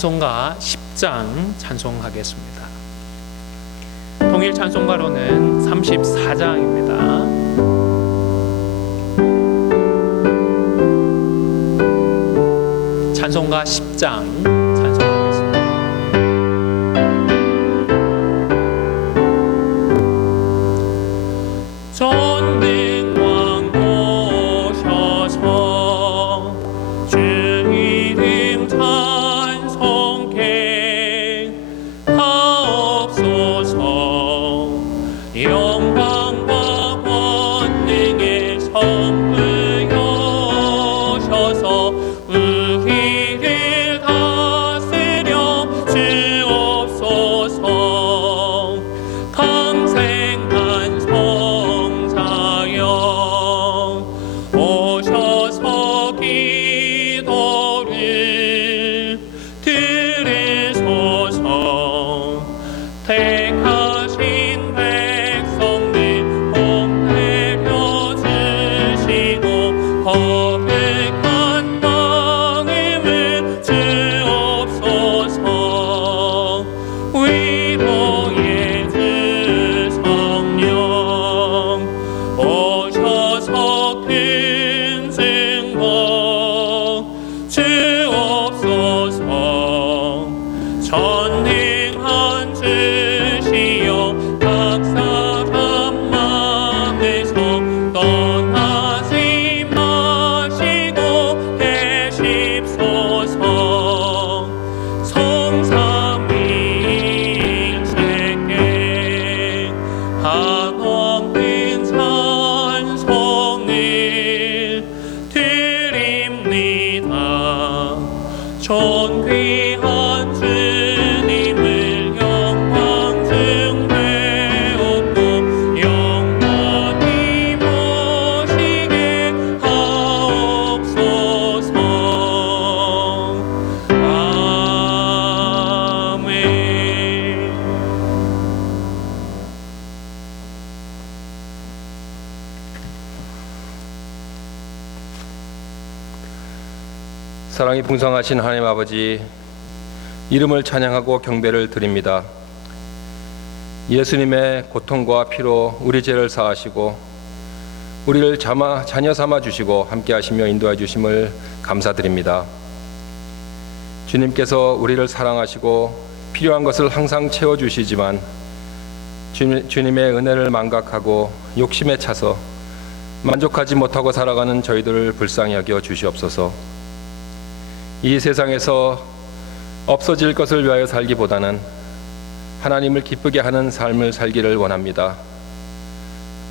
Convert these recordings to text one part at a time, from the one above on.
찬송가 10장 찬송하겠습니다. 통일 찬송가로는 34장입니다. 찬송가 10장 찬송하겠습니다. 전능왕 오셔서 주 이름 찬송케 하옵소서. 영광과 권능의 선부여셔서 우리를 다스려 주옵소서. 강생한 성자여 오셔서 기도를 들으소서. 택하신 백성들 복되려 주시고 거룩한 마음을 주옵소서. 위로의 주 성령 오셔서 큰 증거 주옵소서. 전능한 주시여 각 사람 마음에서 떠나지 마시고 계십소서. 성삼위일체께 한없는 찬송을 드립니다. 존귀한 주님을 영광 중배우고 영원히 모시게 하옵소서. 아멘. 사랑이 풍성하신 하나님 아버지, 이름을 찬양하고 경배를 드립니다. 예수님의 고통과 피로 우리 죄를 사하시고 우리를 자녀 삼아 주시고 함께 하시며 인도해 주심을 감사드립니다. 주님께서 우리를 사랑하시고 필요한 것을 항상 채워 주시지만 주님의 은혜를 망각하고 욕심에 차서 만족하지 못하고 살아가는 저희들을 불쌍히 여겨 주시옵소서. 이 세상에서 없어질 것을 위하여 살기보다는 하나님을 기쁘게 하는 삶을 살기를 원합니다.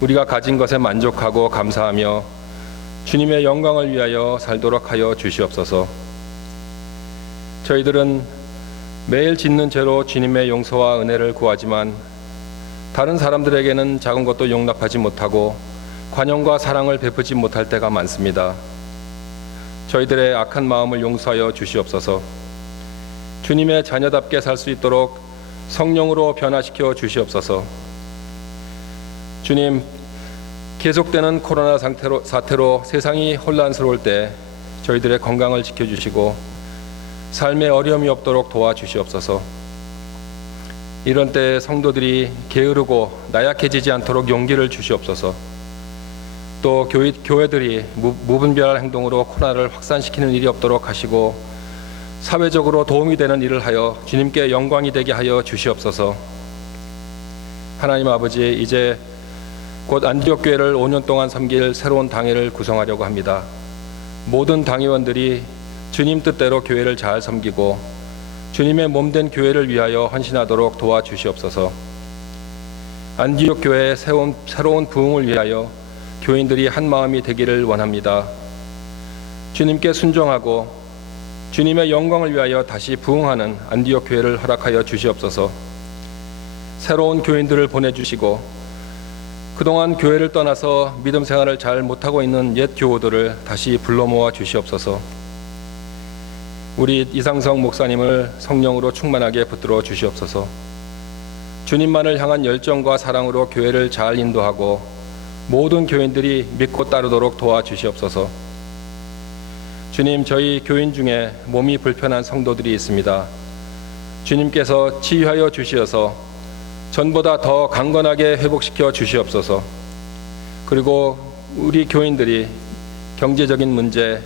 우리가 가진 것에 만족하고 감사하며 주님의 영광을 위하여 살도록 하여 주시옵소서. 저희들은 매일 짓는 죄로 주님의 용서와 은혜를 구하지만 다른 사람들에게는 작은 것도 용납하지 못하고 관용과 사랑을 베푸지 못할 때가 많습니다. 저희들의 악한 마음을 용서하여 주시옵소서. 주님의 자녀답게 살 수 있도록 성령으로 변화시켜 주시옵소서. 주님, 계속되는 코로나 사태로 세상이 혼란스러울 때 저희들의 건강을 지켜주시고 삶에 어려움이 없도록 도와주시옵소서. 이런 때 성도들이 게으르고 나약해지지 않도록 용기를 주시옵소서. 또 교회들이 무분별한 행동으로 코로나를 확산시키는 일이 없도록 하시고 사회적으로 도움이 되는 일을 하여 주님께 영광이 되게 하여 주시옵소서. 하나님 아버지, 이제 곧 안디옥 교회를 5년 동안 섬길 새로운 당회를 구성하려고 합니다. 모든 당회원들이 주님 뜻대로 교회를 잘 섬기고 주님의 몸된 교회를 위하여 헌신하도록 도와주시옵소서. 안디옥 교회의 새로운 부흥을 위하여 교인들이 한 마음이 되기를 원합니다. 주님께 순종하고 주님의 영광을 위하여 다시 부흥하는 안디옥 교회를 허락하여 주시옵소서. 새로운 교인들을 보내주시고 그동안 교회를 떠나서 믿음 생활을 잘 못하고 있는 옛 교우들을 다시 불러 모아 주시옵소서. 우리 이상성 목사님을 성령으로 충만하게 붙들어 주시옵소서. 주님만을 향한 열정과 사랑으로 교회를 잘 인도하고 모든 교인들이 믿고 따르도록 도와주시옵소서. 주님, 저희 교인 중에 몸이 불편한 성도들이 있습니다. 주님께서 치유하여 주시어서 전보다 더 강건하게 회복시켜 주시옵소서. 그리고 우리 교인들이 경제적인 문제,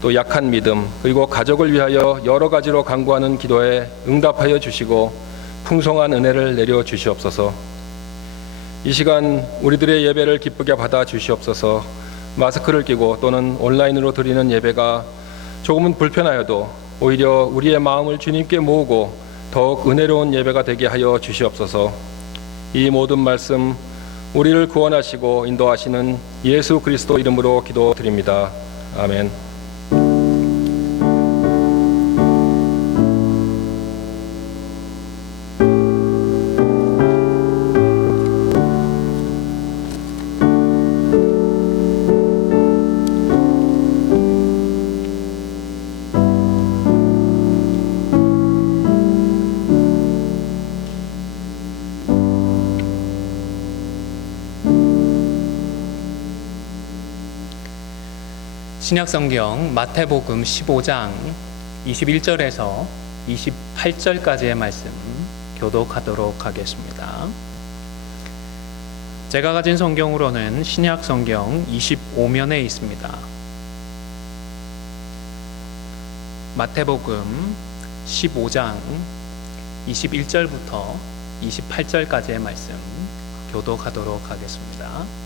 또 약한 믿음, 그리고 가족을 위하여 여러 가지로 간구하는 기도에 응답하여 주시고 풍성한 은혜를 내려 주시옵소서. 이 시간 우리들의 예배를 기쁘게 받아 주시옵소서. 마스크를 끼고 또는 온라인으로 드리는 예배가 조금은 불편하여도 오히려 우리의 마음을 주님께 모으고 더욱 은혜로운 예배가 되게 하여 주시옵소서. 이 모든 말씀 우리를 구원하시고 인도하시는 예수 그리스도 이름으로 기도드립니다. 아멘. 신약성경 마태복음 15장 21절에서 28절까지의 말씀 교독하도록 하겠습니다. 제가 가진 성경으로는 신약성경 25면에 있습니다. 마태복음 15장 21절부터 28절까지의 말씀 교독하도록 하겠습니다.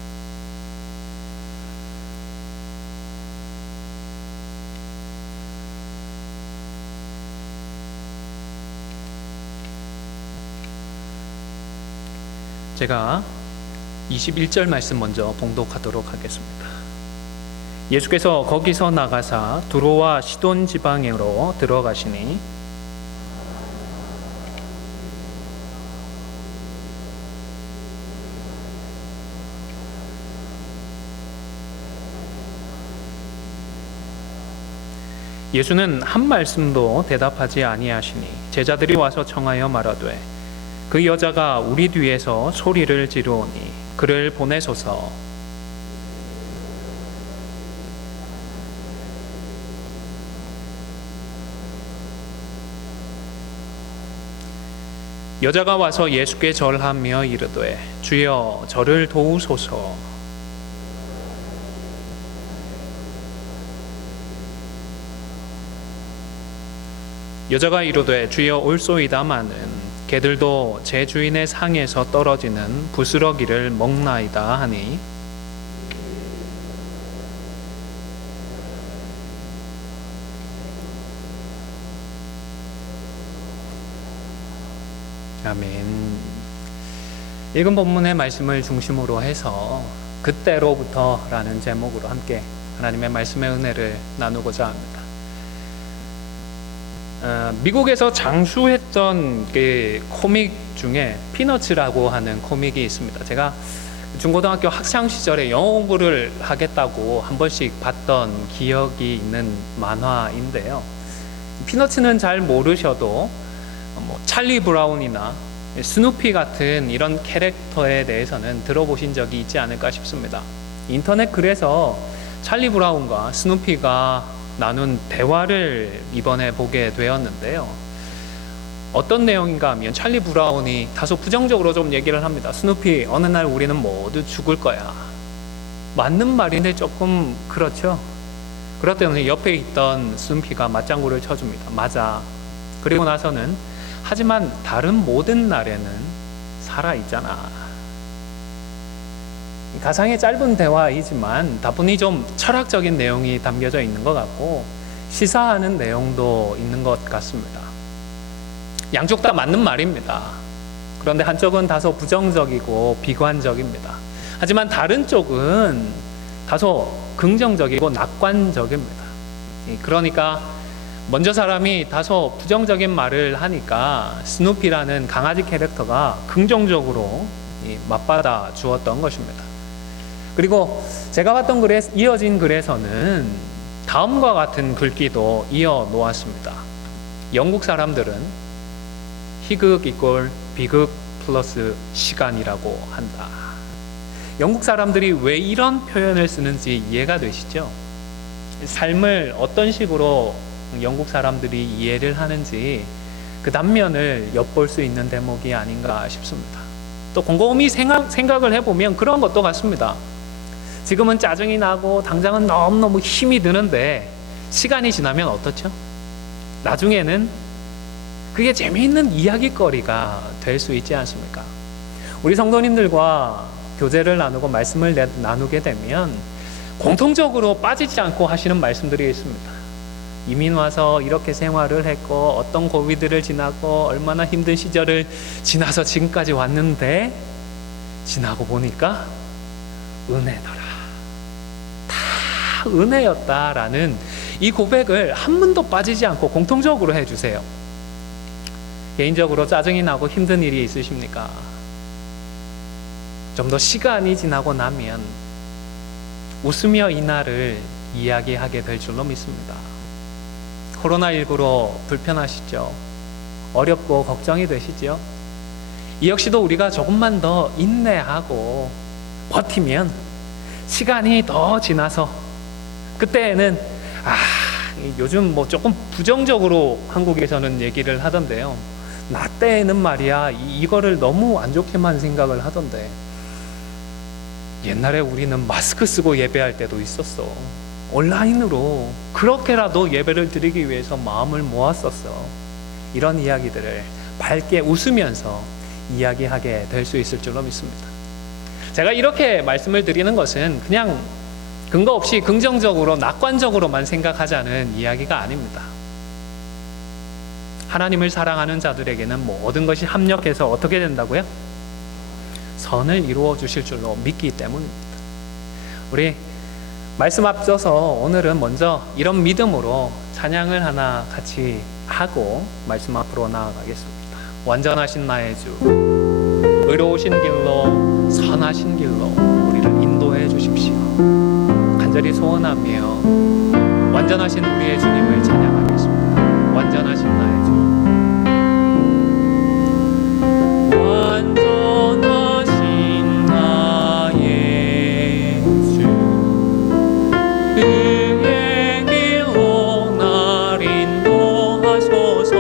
제가 21절 말씀 먼저 봉독하도록 하겠습니다. 예수께서 거기서 나가사 두로와 시돈 지방으로 들어가시니 예수는 한 말씀도 대답하지 아니하시니 제자들이 와서 청하여 말하되 그 여자가 우리 뒤에서 소리를 지르오니 그를 보내소서. 여자가 와서 예수께 절하며 이르되 주여 저를 도우소서. 여자가 이르되 주여 올소이다마는 개들도 제 주인의 상에서 떨어지는 부스러기를 먹나이다 하니 아멘. 읽은 본문의 말씀을 중심으로 해서 그때로부터라는 제목으로 함께 하나님의 말씀의 은혜를 나누고자 합니다. 미국에서 장수했던 그 코믹 중에 피너츠라고 하는 코믹이 있습니다. 제가 중고등학교 학창 시절에 영어 공부를 하겠다고 한 번씩 봤던 기억이 있는 만화인데요. 피너츠는 잘 모르셔도 찰리 브라운이나 스누피 같은 이런 캐릭터에 대해서는 들어보신 적이 있지 않을까 싶습니다. 인터넷 글에서 찰리 브라운과 스누피가 나눈 대화를 이번에 보게 되었는데요. 어떤 내용인가 하면 찰리 브라운이 다소 부정적으로 좀 얘기를 합니다. 스누피, 어느 날 우리는 모두 죽을 거야. 맞는 말인데 조금 그렇죠. 그렇다면 옆에 있던 스누피가 맞장구를 쳐줍니다. 맞아. 그리고 나서는 하지만 다른 모든 날에는 살아있잖아. 가상의 짧은 대화이지만 다분히 좀 철학적인 내용이 담겨져 있는 것 같고 시사하는 내용도 있는 것 같습니다. 양쪽 다 맞는 말입니다. 그런데 한쪽은 다소 부정적이고 비관적입니다. 하지만 다른 쪽은 다소 긍정적이고 낙관적입니다. 그러니까 먼저 사람이 다소 부정적인 말을 하니까 스누피라는 강아지 캐릭터가 긍정적으로 맞받아 주었던 것입니다. 그리고 제가 봤던 글에 이어진 글에서는 다음과 같은 글귀도 이어 놓았습니다. 영국 사람들은 희극 이꼴 비극 플러스 시간이라고 한다. 영국 사람들이 왜 이런 표현을 쓰는지 이해가 되시죠? 삶을 어떤 식으로 영국 사람들이 이해를 하는지 그 단면을 엿볼 수 있는 대목이 아닌가 싶습니다. 또 곰곰이 생각을 해보면 그런 것도 같습니다. 지금은 짜증이 나고 당장은 너무너무 힘이 드는데 시간이 지나면 어떻죠? 나중에는 그게 재미있는 이야기거리가 될 수 있지 않습니까? 우리 성도님들과 교제를 나누고 말씀을 나누게 되면 공통적으로 빠지지 않고 하시는 말씀들이 있습니다. 이민 와서 이렇게 생활을 했고 어떤 고비들을 지나고 얼마나 힘든 시절을 지나서 지금까지 왔는데 지나고 보니까 은혜더라. 다 은혜였다라는 이 고백을 한 번도 빠지지 않고 공통적으로 해주세요. 개인적으로 짜증이 나고 힘든 일이 있으십니까? 좀 더 시간이 지나고 나면 웃으며 이날을 이야기하게 될 줄로 믿습니다. 코로나19로 불편하시죠? 어렵고 걱정이 되시죠? 이 역시도 우리가 조금만 더 인내하고 버티면 시간이 더 지나서 그때에는 요즘 뭐 조금 부정적으로 한국에서는 얘기를 하던데요. 나 때에는 말이야 이거를 너무 안 좋게만 생각을 하던데 옛날에 우리는 마스크 쓰고 예배할 때도 있었어. 온라인으로 그렇게라도 예배를 드리기 위해서 마음을 모았었어. 이런 이야기들을 밝게 웃으면서 이야기하게 될 수 있을 줄로 믿습니다. 제가 이렇게 말씀을 드리는 것은 그냥 근거 없이 긍정적으로 낙관적으로만 생각하자는 이야기가 아닙니다. 하나님을 사랑하는 자들에게는 모든 것이 합력해서 어떻게 된다고요? 선을 이루어 주실 줄로 믿기 때문입니다. 우리 말씀 앞서서 오늘은 먼저 이런 믿음으로 찬양을 하나 같이 하고 말씀 앞으로 나아가겠습니다. 완전하신 나의 주, 의로우신 길로 선하신 길로 우리를 인도해 주십시오. 간절히 소원하며 완전하신 우리의 주님을 찬양하겠습니다. 완전하신 나의 주. 완전하신 나의 주 그의 길로 날 인도하소서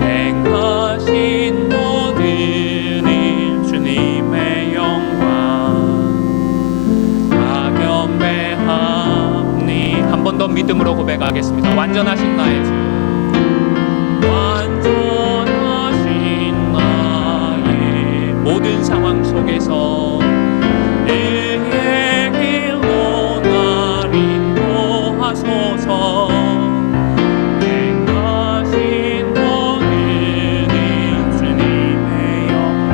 행하신 모든 일 주님의 영광 다 경배하니 한 번 더 믿음으로 고백하겠습니다. 완전하신 나의 주. 완전하신 나의 모든 상황 속에서 내 길로 날 인도하소서 행하신 모든 일 주님의 영광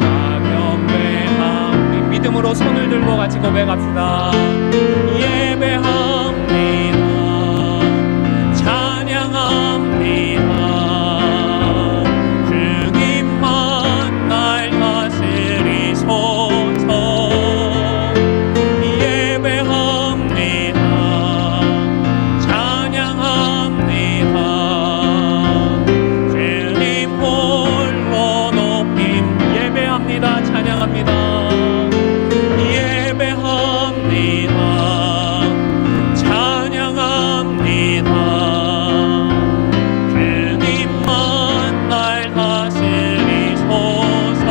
다 경배하니 믿음으로 손을 들고 같이 고백합시다. 예배합니다. 찬양합니다. 주님만 날 다스리소서. 예배합니다. 찬양합니다. 주님 홀로 높임. 예배합니다. 찬양합니다. 예배합니다. 찬양합니다. 주님만 날 다스리소서.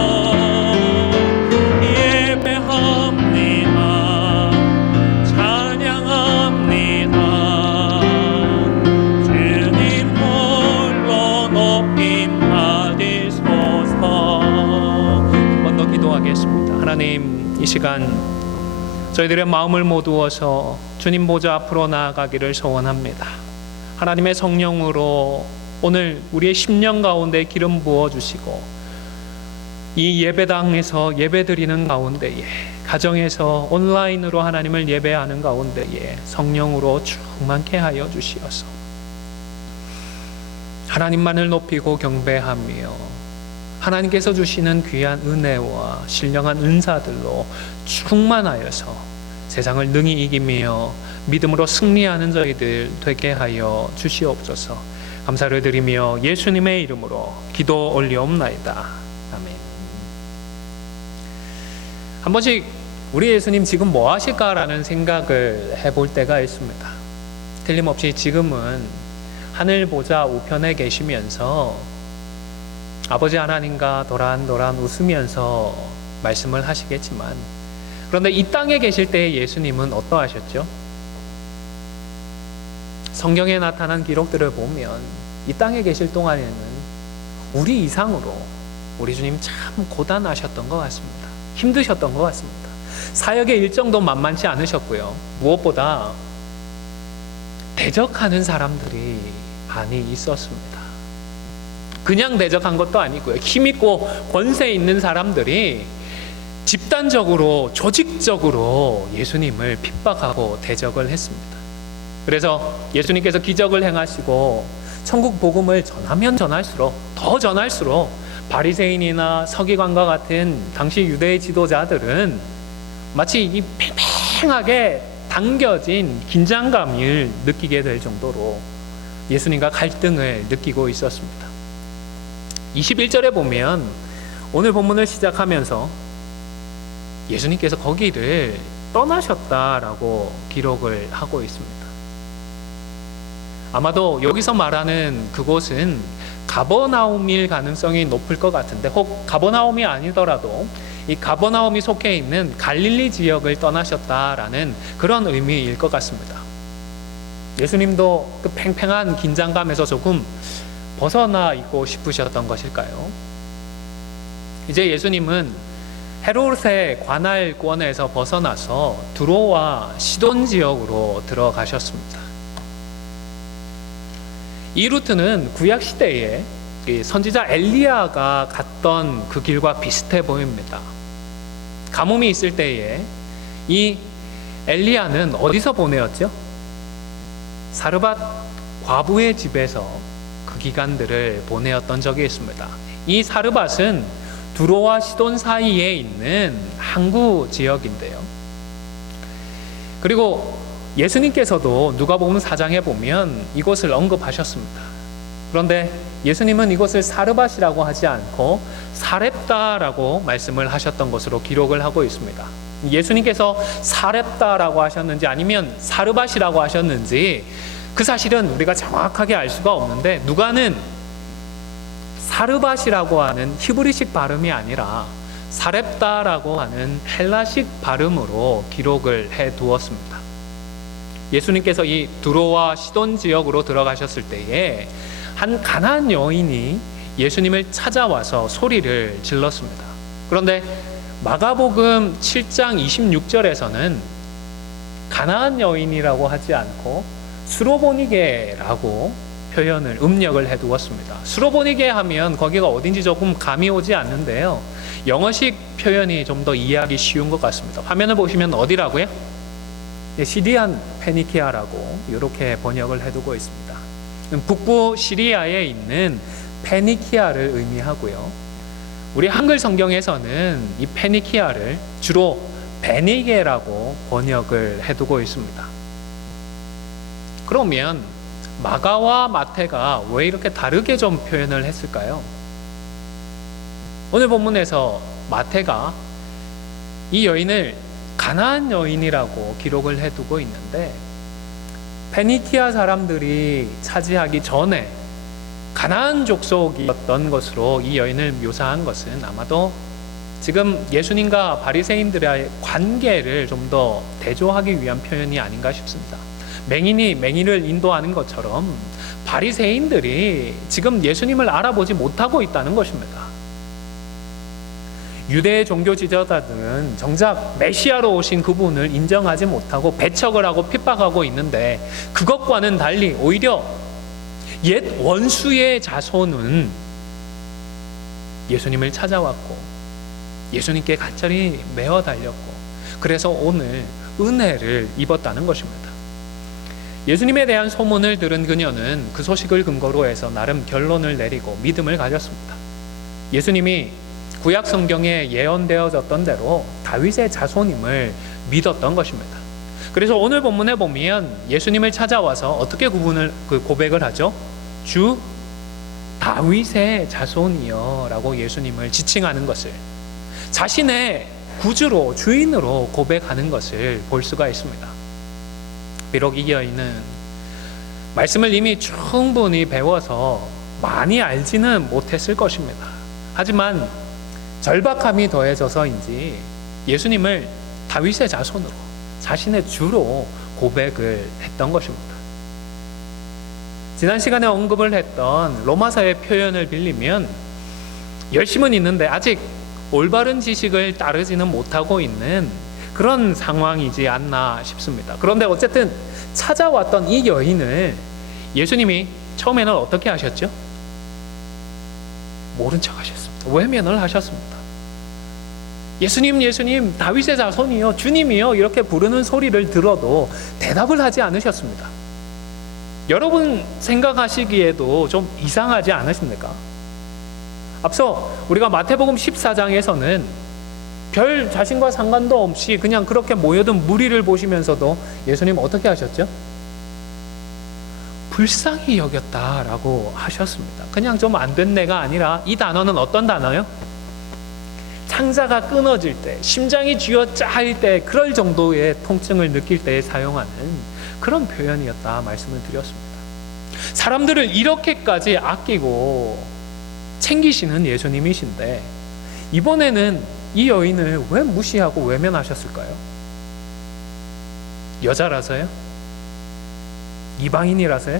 예배합니다. 찬양합니다. 주님 홀로 높임 받으소서. 한 번 더 기도하겠습니다. 하나님, 이 시간 저희들의 마음을 모두어서 주님 보좌 앞으로 나아가기를 소원합니다. 하나님의 성령으로 오늘 우리의 심령 가운데 기름 부어주시고 이 예배당에서 예배드리는 가운데에 가정에서 온라인으로 하나님을 예배하는 가운데에 성령으로 충만케 하여 주시어서 하나님만을 높이고 경배하며 하나님께서 주시는 귀한 은혜와 신령한 은사들로 충만하여서 세상을 능히 이기며 믿음으로 승리하는 저희들 되게 하여 주시옵소서. 감사를 드리며 예수님의 이름으로 기도 올리옵나이다. 아멘. 한 번씩 우리 예수님 지금 뭐 하실까라는 생각을 해볼 때가 있습니다. 틀림없이 지금은 하늘 보좌 우편에 계시면서 아버지 하나님과 도란도란 웃으면서 말씀을 하시겠지만, 그런데 이 땅에 계실 때 예수님은 어떠하셨죠? 성경에 나타난 기록들을 보면 이 땅에 계실 동안에는 우리 이상으로 우리 주님 참 고단하셨던 것 같습니다. 힘드셨던 것 같습니다. 사역의 일정도 만만치 않으셨고요. 무엇보다 대적하는 사람들이 많이 있었습니다. 그냥 대적한 것도 아니고요. 힘있고 권세 있는 사람들이 집단적으로, 조직적으로 예수님을 핍박하고 대적을 했습니다. 그래서 예수님께서 기적을 행하시고 천국 복음을 전하면 전할수록, 더 전할수록 바리새인이나 서기관과 같은 당시 유대의 지도자들은 마치 이 팽팽하게 당겨진 긴장감을 느끼게 될 정도로 예수님과 갈등을 느끼고 있었습니다. 21절에 보면 오늘 본문을 시작하면서 예수님께서 거기를 떠나셨다라고 기록을 하고 있습니다. 아마도 여기서 말하는 그곳은 가버나움일 가능성이 높을 것 같은데, 혹 가버나움이 아니더라도 이 가버나움이 속해 있는 갈릴리 지역을 떠나셨다라는 그런 의미일 것 같습니다. 예수님도 그 팽팽한 긴장감에서 조금 벗어나 있고 싶으셨던 것일까요? 이제 예수님은 헤롯의 관할권에서 벗어나서 두로와 시돈 지역으로 들어가셨습니다. 이 루트는 구약 시대에 선지자 엘리야가 갔던 그 길과 비슷해 보입니다. 가뭄이 있을 때에 이 엘리야는 어디서 보내었죠? 사르밧 과부의 집에서 그 기간들을 보내었던 적이 있습니다. 이 사르밧은 두로와 시돈 사이에 있는 항구 지역인데요. 그리고 예수님께서도 누가복음 4장에 보면 이곳을 언급하셨습니다. 그런데 예수님은 이곳을 사르밧이라고 하지 않고 사렙다라고 말씀을 하셨던 것으로 기록을 하고 있습니다. 예수님께서 사렙다라고 하셨는지 아니면 사르밧이라고 하셨는지 그 사실은 우리가 정확하게 알 수가 없는데, 누가는 사르밧이라고 하는 히브리식 발음이 아니라 사렙다라고 하는 헬라식 발음으로 기록을 해 두었습니다. 예수님께서 이 두로와 시돈 지역으로 들어가셨을 때에 한 가나안 여인이 예수님을 찾아와서 소리를 질렀습니다. 그런데 마가복음 7장 26절에서는 가나안 여인이라고 하지 않고 수로보니게라고 표현을, 음력을 해두었습니다. 수로보니게 하면 거기가 어딘지 조금 감이 오지 않는데요, 영어식 표현이 좀 더 이해하기 쉬운 것 같습니다. 화면을 보시면 어디라고요? 시리안 페니키아라고 이렇게 번역을 해두고 있습니다. 북부 시리아에 있는 페니키아를 의미하고요, 우리 한글 성경에서는 이 페니키아를 주로 베니게라고 번역을 해두고 있습니다. 그러면 마가와 마태가 왜 이렇게 다르게 좀 표현을 했을까요? 오늘 본문에서 마태가 이 여인을 가나안 여인이라고 기록을 해두고 있는데, 페니키아 사람들이 차지하기 전에 가나안 족속이었던 것으로 이 여인을 묘사한 것은 아마도 지금 예수님과 바리새인들의 관계를 좀 더 대조하기 위한 표현이 아닌가 싶습니다. 맹인이 맹인을 인도하는 것처럼 바리새인들이 지금 예수님을 알아보지 못하고 있다는 것입니다. 유대 종교 지도자들은 정작 메시아로 오신 그분을 인정하지 못하고 배척을 하고 핍박하고 있는데, 그것과는 달리 오히려 옛 원수의 자손은 예수님을 찾아왔고 예수님께 간절히 매어 달렸고, 그래서 오늘 은혜를 입었다는 것입니다. 예수님에 대한 소문을 들은 그녀는 그 소식을 근거로 해서 나름 결론을 내리고 믿음을 가졌습니다. 예수님이 구약 성경에 예언되어졌던 대로 다윗의 자손임을 믿었던 것입니다. 그래서 오늘 본문에 보면 예수님을 찾아와서 어떻게 고백을 하죠? 주 다윗의 자손이여 라고 예수님을 지칭하는 것을, 자신의 구주로, 주인으로 고백하는 것을 볼 수가 있습니다. 비록 이 여인은 말씀을 이미 충분히 배워서 많이 알지는 못했을 것입니다. 하지만 절박함이 더해져서인지 예수님을 다윗의 자손으로, 자신의 주로 고백을 했던 것입니다. 지난 시간에 언급을 했던 로마서의 표현을 빌리면 열심은 있는데 아직 올바른 지식을 따르지는 못하고 있는 그런 상황이지 않나 싶습니다. 그런데 어쨌든 찾아왔던 이 여인을 예수님이 처음에는 어떻게 하셨죠? 모른 척 하셨습니다. 외면을 하셨습니다. 예수님, 예수님, 다윗의 자손이요, 주님이요, 이렇게 부르는 소리를 들어도 대답을 하지 않으셨습니다. 여러분 생각하시기에도 좀 이상하지 않으십니까? 앞서 우리가 마태복음 14장에서는 별 자신과 상관도 없이 그냥 그렇게 모여든 무리를 보시면서도 예수님 어떻게 하셨죠? 불쌍히 여겼다라고 하셨습니다. 그냥 좀 안 된 내가 아니라 이 단어는 어떤 단어요? 창자가 끊어질 때, 심장이 쥐어짜일 때, 그럴 정도의 통증을 느낄 때에 사용하는 그런 표현이었다 말씀을 드렸습니다. 사람들을 이렇게까지 아끼고 챙기시는 예수님이신데 이번에는 이 여인을 왜 무시하고 외면하셨을까요? 여자라서요? 이방인이라서요?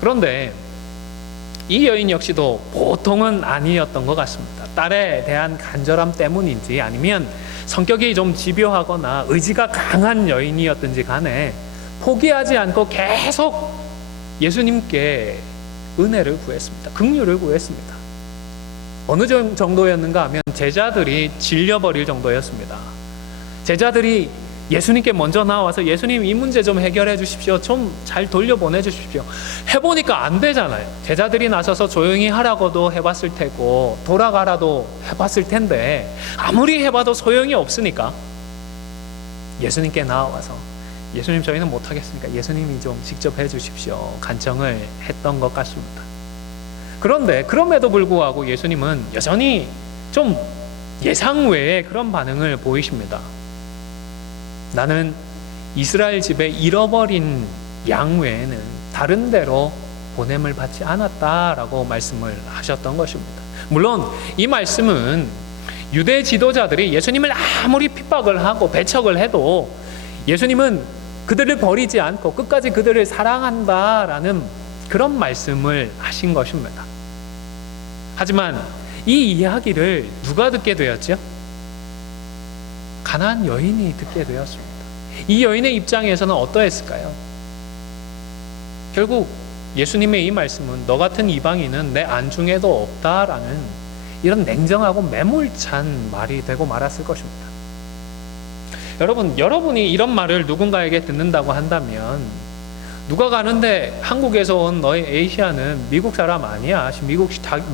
그런데 이 여인 역시도 보통은 아니었던 것 같습니다. 딸에 대한 간절함 때문인지 아니면 성격이 좀 집요하거나 의지가 강한 여인이었든지 간에 포기하지 않고 계속 예수님께 은혜를 구했습니다. 긍휼을 구했습니다. 어느 정도였는가 하면 제자들이 질려버릴 정도였습니다. 제자들이 예수님께 먼저 나와서 예수님 이 문제 좀 해결해 주십시오. 좀 잘 돌려보내 주십시오. 해보니까 안 되잖아요. 제자들이 나서서 조용히 하라고도 해봤을 테고 돌아가라도 해봤을 텐데 아무리 해봐도 소용이 없으니까 예수님께 나와서 예수님 저희는 못하겠으니까 예수님이 좀 직접 해주십시오. 간청을 했던 것 같습니다. 그런데 그럼에도 불구하고 예수님은 여전히 좀 예상 외의 그런 반응을 보이십니다. 나는 이스라엘 집에 잃어버린 양 외에는 다른 데로 보냄을 받지 않았다라고 말씀을 하셨던 것입니다. 물론 이 말씀은 유대 지도자들이 예수님을 아무리 핍박을 하고 배척을 해도 예수님은 그들을 버리지 않고 끝까지 그들을 사랑한다라는 그런 말씀을 하신 것입니다. 하지만 이 이야기를 누가 듣게 되었죠? 가나안 여인이 듣게 되었습니다. 이 여인의 입장에서는 어떠했을까요? 결국 예수님의 이 말씀은 너 같은 이방인은 내 안중에도 없다라는 이런 냉정하고 매몰찬 말이 되고 말았을 것입니다. 여러분이 이런 말을 누군가에게 듣는다고 한다면 누가 가는데 한국에서 온 너희 에이시아는 미국 사람 아니야.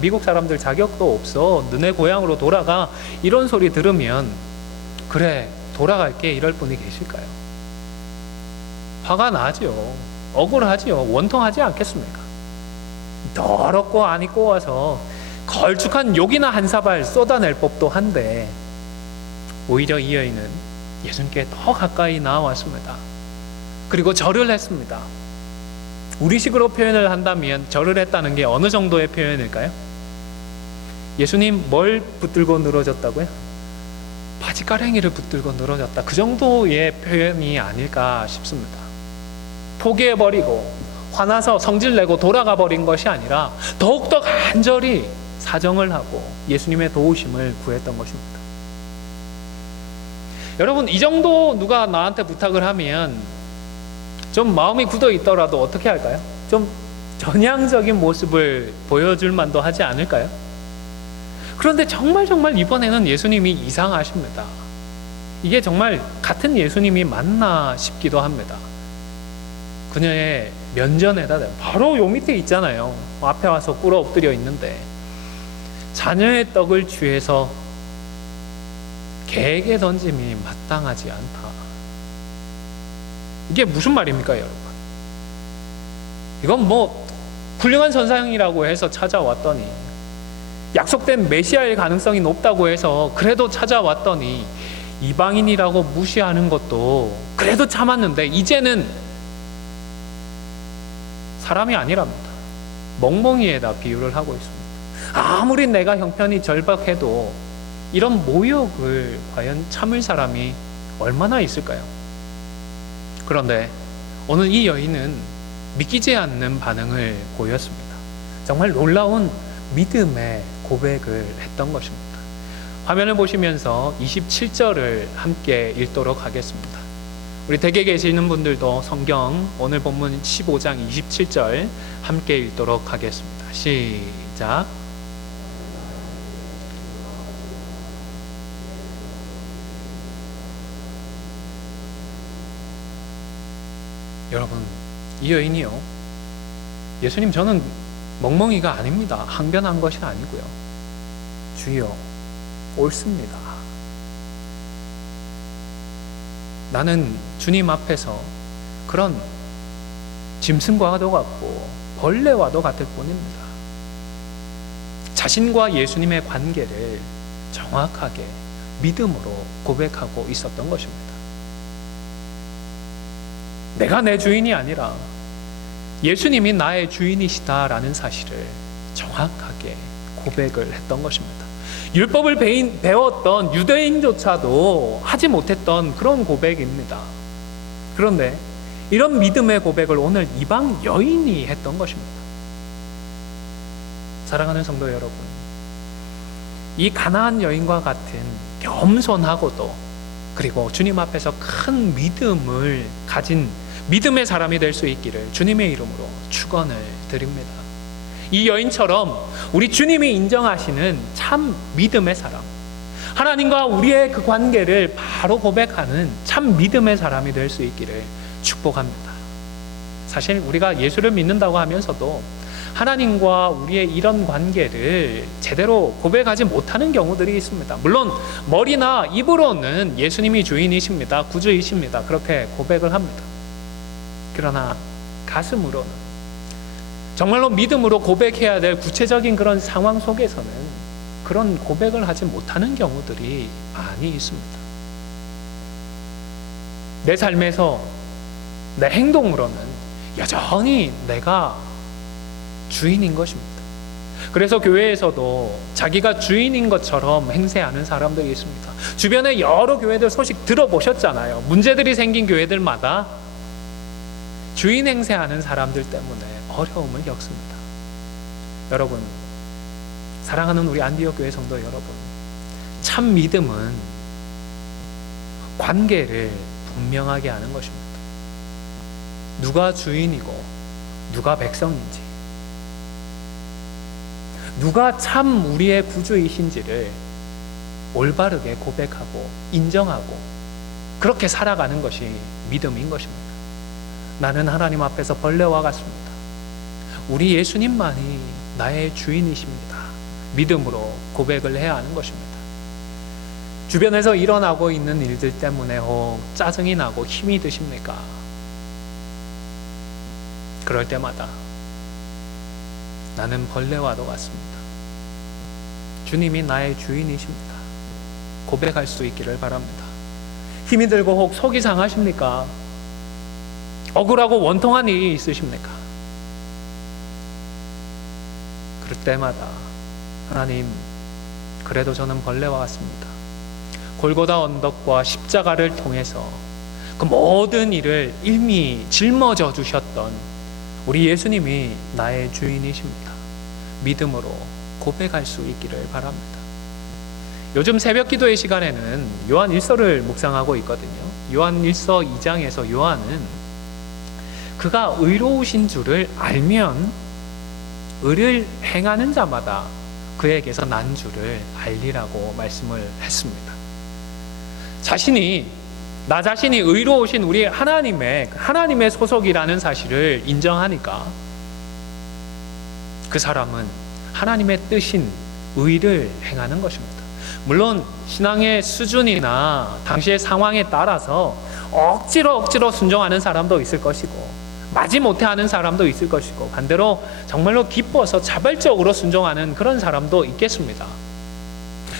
미국 사람들 자격도 없어. 너네 고향으로 돌아가. 이런 소리 들으면 그래 돌아갈게 이럴 분이 계실까요? 화가 나죠. 억울하지요. 원통하지 않겠습니까? 더럽고 안이 꼬아서 걸쭉한 욕이나 한 사발 쏟아낼 법도 한데 오히려 이 여인은 예수님께 더 가까이 나아왔습니다. 그리고 절을 했습니다. 우리식으로 표현을 한다면 절을 했다는 게 어느 정도의 표현일까요? 예수님 뭘 붙들고 늘어졌다고요? 바지가랭이를 붙들고 늘어졌다. 그 정도의 표현이 아닐까 싶습니다. 포기해버리고 화나서 성질내고 돌아가 버린 것이 아니라 더욱더 간절히 사정을 하고 예수님의 도우심을 구했던 것입니다. 여러분 이 정도 누가 나한테 부탁을 하면 좀 마음이 굳어 있더라도 어떻게 할까요? 좀 전향적인 모습을 보여줄 만도 하지 않을까요? 그런데 정말 이번에는 예수님이 이상하십니다. 이게 정말 같은 예수님이 맞나 싶기도 합니다. 그녀의 면전에다 바로 요 밑에 있잖아요. 앞에 와서 꿇어 엎드려 있는데 자녀의 떡을 쥐에서 개에게 던짐이 마땅하지 않다. 이게 무슨 말입니까, 여러분? 이건 뭐 훌륭한 선상이라고 해서 찾아왔더니 약속된 메시아일 가능성이 높다고 해서 그래도 찾아왔더니 이방인이라고 무시하는 것도 그래도 참았는데 이제는 사람이 아니랍니다. 멍멍이에다 비유를 하고 있습니다. 아무리 내가 형편이 절박해도 이런 모욕을 과연 참을 사람이 얼마나 있을까요? 그런데 오늘 이 여인은 믿기지 않는 반응을 보였습니다. 정말 놀라운 믿음의 고백을 했던 것입니다. 화면을 보시면서 27절을 함께 읽도록 하겠습니다. 우리 댁에 계시는 분들도 성경 오늘 본문 15장 27절 함께 읽도록 하겠습니다. 시작. 여러분, 이 여인이요, 예수님 저는 멍멍이가 아닙니다. 항변한 것이 아니고요. 주여, 옳습니다. 나는 주님 앞에서 그런 짐승과도 같고 벌레와도 같을 뿐입니다. 자신과 예수님의 관계를 정확하게 믿음으로 고백하고 있었던 것입니다. 내가 내 주인이 아니라 예수님이 나의 주인이시다라는 사실을 정확하게 고백을 했던 것입니다. 율법을 배웠던 유대인조차도 하지 못했던 그런 고백입니다. 그런데 이런 믿음의 고백을 오늘 이방 여인이 했던 것입니다. 사랑하는 성도 여러분, 이 가나안 여인과 같은 겸손하고도 그리고 주님 앞에서 큰 믿음을 가진 믿음의 사람이 될 수 있기를 주님의 이름으로 축원을 드립니다. 이 여인처럼 우리 주님이 인정하시는 참 믿음의 사람, 하나님과 우리의 그 관계를 바로 고백하는 참 믿음의 사람이 될 수 있기를 축복합니다. 사실 우리가 예수를 믿는다고 하면서도 하나님과 우리의 이런 관계를 제대로 고백하지 못하는 경우들이 있습니다. 물론 머리나 입으로는 예수님이 주인이십니다, 구주이십니다, 그렇게 고백을 합니다. 그러나 가슴으로는 정말로 믿음으로 고백해야 될 구체적인 그런 상황 속에서는 그런 고백을 하지 못하는 경우들이 많이 있습니다. 내 삶에서 내 행동으로는 여전히 내가 주인인 것입니다. 그래서 교회에서도 자기가 주인인 것처럼 행세하는 사람들이 있습니다. 주변에 여러 교회들 소식 들어보셨잖아요. 문제들이 생긴 교회들마다 주인 행세하는 사람들 때문에 어려움을 겪습니다. 여러분, 사랑하는 우리 안디옥 교회 성도 여러분, 참 믿음은 관계를 분명하게 하는 것입니다. 누가 주인이고 누가 백성인지, 누가 참 우리의 구주이신지를 올바르게 고백하고 인정하고 그렇게 살아가는 것이 믿음인 것입니다. 나는 하나님 앞에서 벌레와 같습니다. 우리 예수님만이 나의 주인이십니다. 믿음으로 고백을 해야 하는 것입니다. 주변에서 일어나고 있는 일들 때문에 짜증이 나고 힘이 드십니까? 그럴 때마다 나는 벌레와도 같습니다. 주님이 나의 주인이십니다. 고백할 수 있기를 바랍니다. 힘이 들고 혹 속이 상하십니까? 억울하고 원통한 일이 있으십니까? 그럴 때마다 하나님, 그래도 저는 벌레와 같습니다. 골고다 언덕과 십자가를 통해서 그 모든 일을 일미 짊어져 주셨던 우리 예수님이 나의 주인이십니다. 믿음으로 고백할 수 있기를 바랍니다. 요즘 새벽 기도의 시간에는 요한 1서를 묵상하고 있거든요. 요한 1서 2장에서 요한은 그가 의로우신 줄을 알면 의를 행하는 자마다 그에게서 난 줄을 알리라고 말씀을 했습니다. 나 자신이 의로우신 우리 하나님의 소속이라는 사실을 인정하니까 그 사람은 하나님의 뜻인 의를 행하는 것입니다. 물론 신앙의 수준이나 당시의 상황에 따라서 억지로 순종하는 사람도 있을 것이고, 마지못해 하는 사람도 있을 것이고, 반대로 정말로 기뻐서 자발적으로 순종하는 그런 사람도 있겠습니다.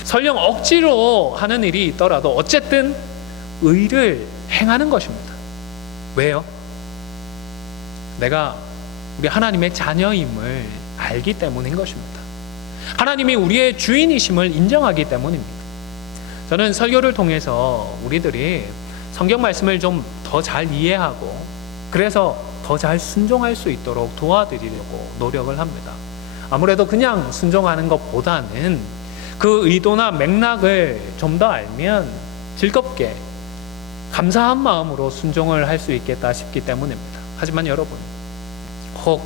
설령 억지로 하는 일이 있더라도 어쨌든 의를 행하는 것입니다. 왜요? 내가 우리 하나님의 자녀임을 알기 때문인 것입니다. 하나님이 우리의 주인이심을 인정하기 때문입니다. 저는 설교를 통해서 우리들이 성경 말씀을 좀 더 잘 이해하고, 그래서 더 잘 순종할 수 있도록 도와드리려고 노력을 합니다. 아무래도 그냥 순종하는 것보다는 그 의도나 맥락을 좀 더 알면 즐겁게 감사한 마음으로 순종을 할 수 있겠다 싶기 때문입니다. 하지만 여러분, 혹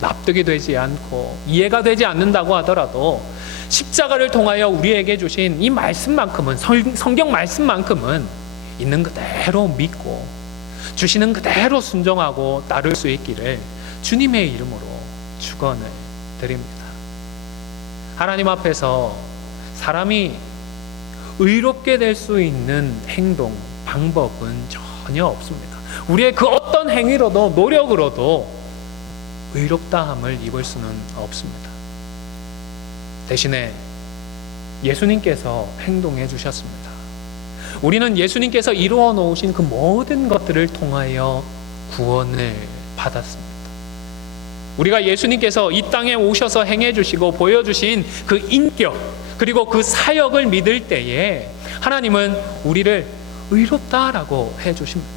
납득이 되지 않고 이해가 되지 않는다고 하더라도 십자가를 통하여 우리에게 주신 이 말씀만큼은, 성경 말씀만큼은 있는 그대로 믿고 주시는 그대로 순종하고 따를 수 있기를 주님의 이름으로 축원을 드립니다. 하나님 앞에서 사람이 의롭게 될 수 있는 행동, 방법은 전혀 없습니다. 우리의 그 어떤 행위로도 노력으로도 의롭다함을 입을 수는 없습니다. 대신에 예수님께서 행동해 주셨습니다. 우리는 예수님께서 이루어 놓으신 그 모든 것들을 통하여 구원을 받았습니다. 우리가 예수님께서 이 땅에 오셔서 행해 주시고 보여주신 그 인격, 그리고 그 사역을 믿을 때에 하나님은 우리를 의롭다라고 해 주십니다.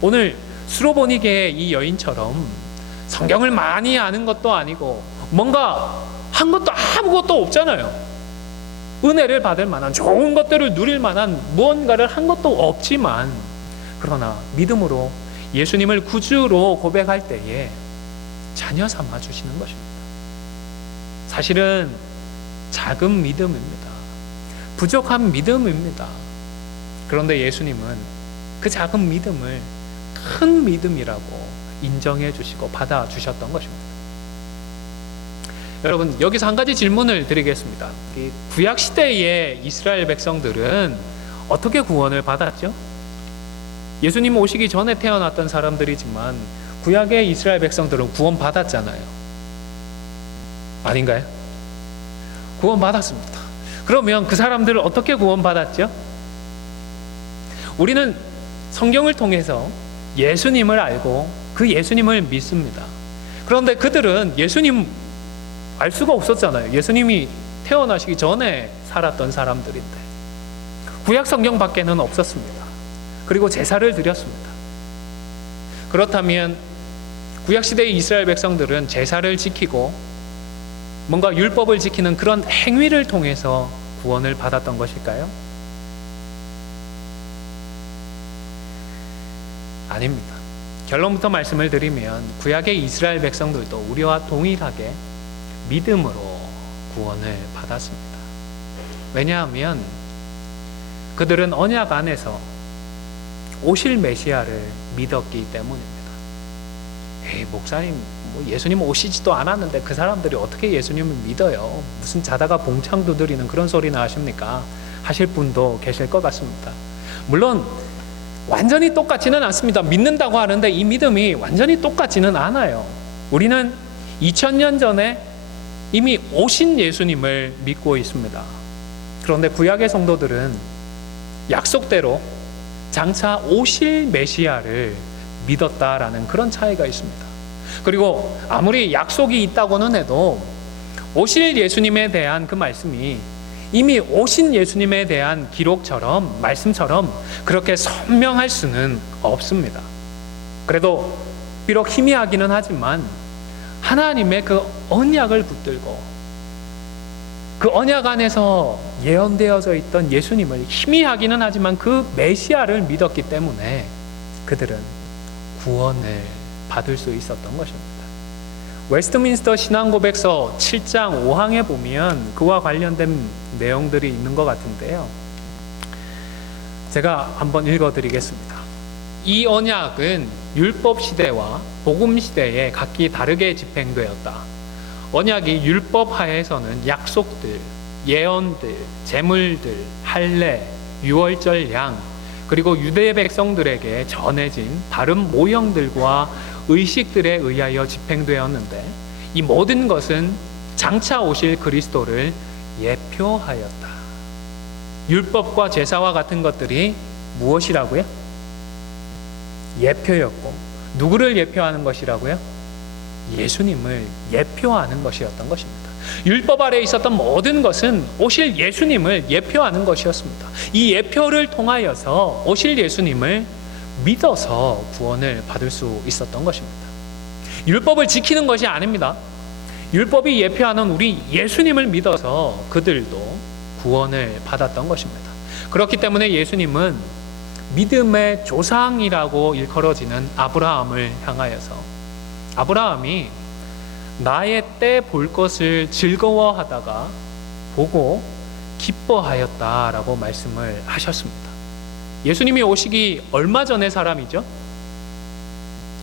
오늘 수로보니게의 이 여인처럼 성경을 많이 아는 것도 아니고 뭔가 한 것도 아무것도 없잖아요. 은혜를 받을 만한, 좋은 것들을 누릴 만한 무언가를 한 것도 없지만, 그러나 믿음으로 예수님을 구주로 고백할 때에 자녀 삼아 주시는 것입니다. 사실은 작은 믿음입니다. 부족한 믿음입니다. 그런데 예수님은 그 작은 믿음을 큰 믿음이라고 인정해 주시고 받아 주셨던 것입니다. 여러분, 여기서 한 가지 질문을 드리겠습니다. 구약 시대의 이스라엘 백성들은 어떻게 구원을 받았죠? 예수님 오시기 전에 태어났던 사람들이지만 구약의 이스라엘 백성들은 구원 받았잖아요. 아닌가요? 구원 받았습니다. 그러면 그 사람들은 어떻게 구원 받았죠? 우리는 성경을 통해서 예수님을 알고 그 예수님을 믿습니다. 그런데 그들은 예수님 알 수가 없었잖아요. 예수님이 태어나시기 전에 살았던 사람들인데 구약 성경 밖에는 없었습니다. 그리고 제사를 드렸습니다. 그렇다면 구약 시대의 이스라엘 백성들은 제사를 지키고 뭔가 율법을 지키는 그런 행위를 통해서 구원을 받았던 것일까요? 아닙니다. 결론부터 말씀을 드리면 구약의 이스라엘 백성들도 우리와 동일하게 믿음으로 구원을 받았습니다. 왜냐하면 그들은 언약 안에서 오실 메시아를 믿었기 때문입니다. 에이, 목사님, 예수님 오시지도 않았는데 그 사람들이 어떻게 예수님을 믿어요? 무슨 자다가 봉창 두드리는 그런 소리나 하십니까? 하실 분도 계실 것 같습니다. 물론 완전히 똑같지는 않습니다. 믿는다고 하는데 이 믿음이 완전히 똑같지는 않아요. 우리는 2000년 전에 이미 오신 예수님을 믿고 있습니다. 그런데 구약의 성도들은 약속대로 장차 오실 메시아를 믿었다라는 그런 차이가 있습니다. 그리고 아무리 약속이 있다고는 해도 오실 예수님에 대한 그 말씀이 이미 오신 예수님에 대한 기록처럼, 말씀처럼 그렇게 선명할 수는 없습니다. 그래도 비록 희미하기는 하지만 하나님의 그 언약을 붙들고 그 언약 안에서 예언되어져 있던 예수님을, 희미하기는 하지만 그 메시아를 믿었기 때문에 그들은 구원을 받을 수 있었던 것입니다. 웨스트민스터 신앙고백서 7장 5항에 보면 그와 관련된 내용들이 있는 것 같은데요. 제가 한번 읽어드리겠습니다. 이 언약은 율법 시대와 복음 시대에 각기 다르게 집행되었다. 언약이 율법 하에서는 약속들, 예언들, 제물들, 할례, 유월절 양, 그리고 유대 백성들에게 전해진 다른 모형들과 의식들에 의하여 집행되었는데 이 모든 것은 장차 오실 그리스도를 예표하였다. 율법과 제사와 같은 것들이 무엇이라고요? 예표였고, 누구를 예표하는 것이라고요? 예수님을 예표하는 것이었던 것입니다. 율법 아래에 있었던 모든 것은 오실 예수님을 예표하는 것이었습니다. 이 예표를 통하여서 오실 예수님을 믿어서 구원을 받을 수 있었던 것입니다. 율법을 지키는 것이 아닙니다. 율법이 예표하는 우리 예수님을 믿어서 그들도 구원을 받았던 것입니다. 그렇기 때문에 예수님은 믿음의 조상이라고 일컬어지는 아브라함을 향하여서 아브라함이 나의 때 볼 것을 즐거워하다가 보고 기뻐하였다라고 말씀을 하셨습니다. 예수님이 오시기 얼마 전의 사람이죠?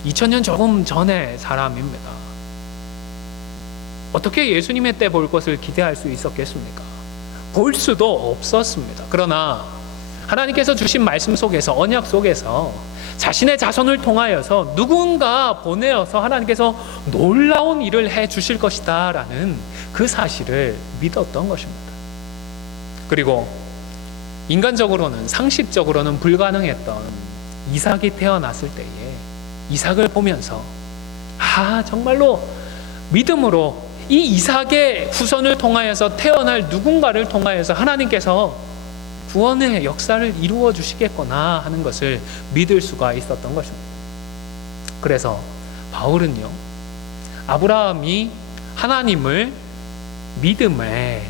2000년 조금 전의 사람입니다. 어떻게 예수님의 때 볼 것을 기대할 수 있었겠습니까? 볼 수도 없었습니다. 그러나 하나님께서 주신 말씀 속에서, 언약 속에서 자신의 자손을 통하여서 누군가 보내어서 하나님께서 놀라운 일을 해 주실 것이다 라는 그 사실을 믿었던 것입니다. 그리고 인간적으로는, 상식적으로는 불가능했던 이삭이 태어났을 때에 이삭을 보면서 정말로 믿음으로 이 이삭의 후손을 통하여서 태어날 누군가를 통하여서 하나님께서 구원의 역사를 이루어 주시겠구나 하는 것을 믿을 수가 있었던 것입니다. 그래서 바울은요, 아브라함이 하나님을 믿음에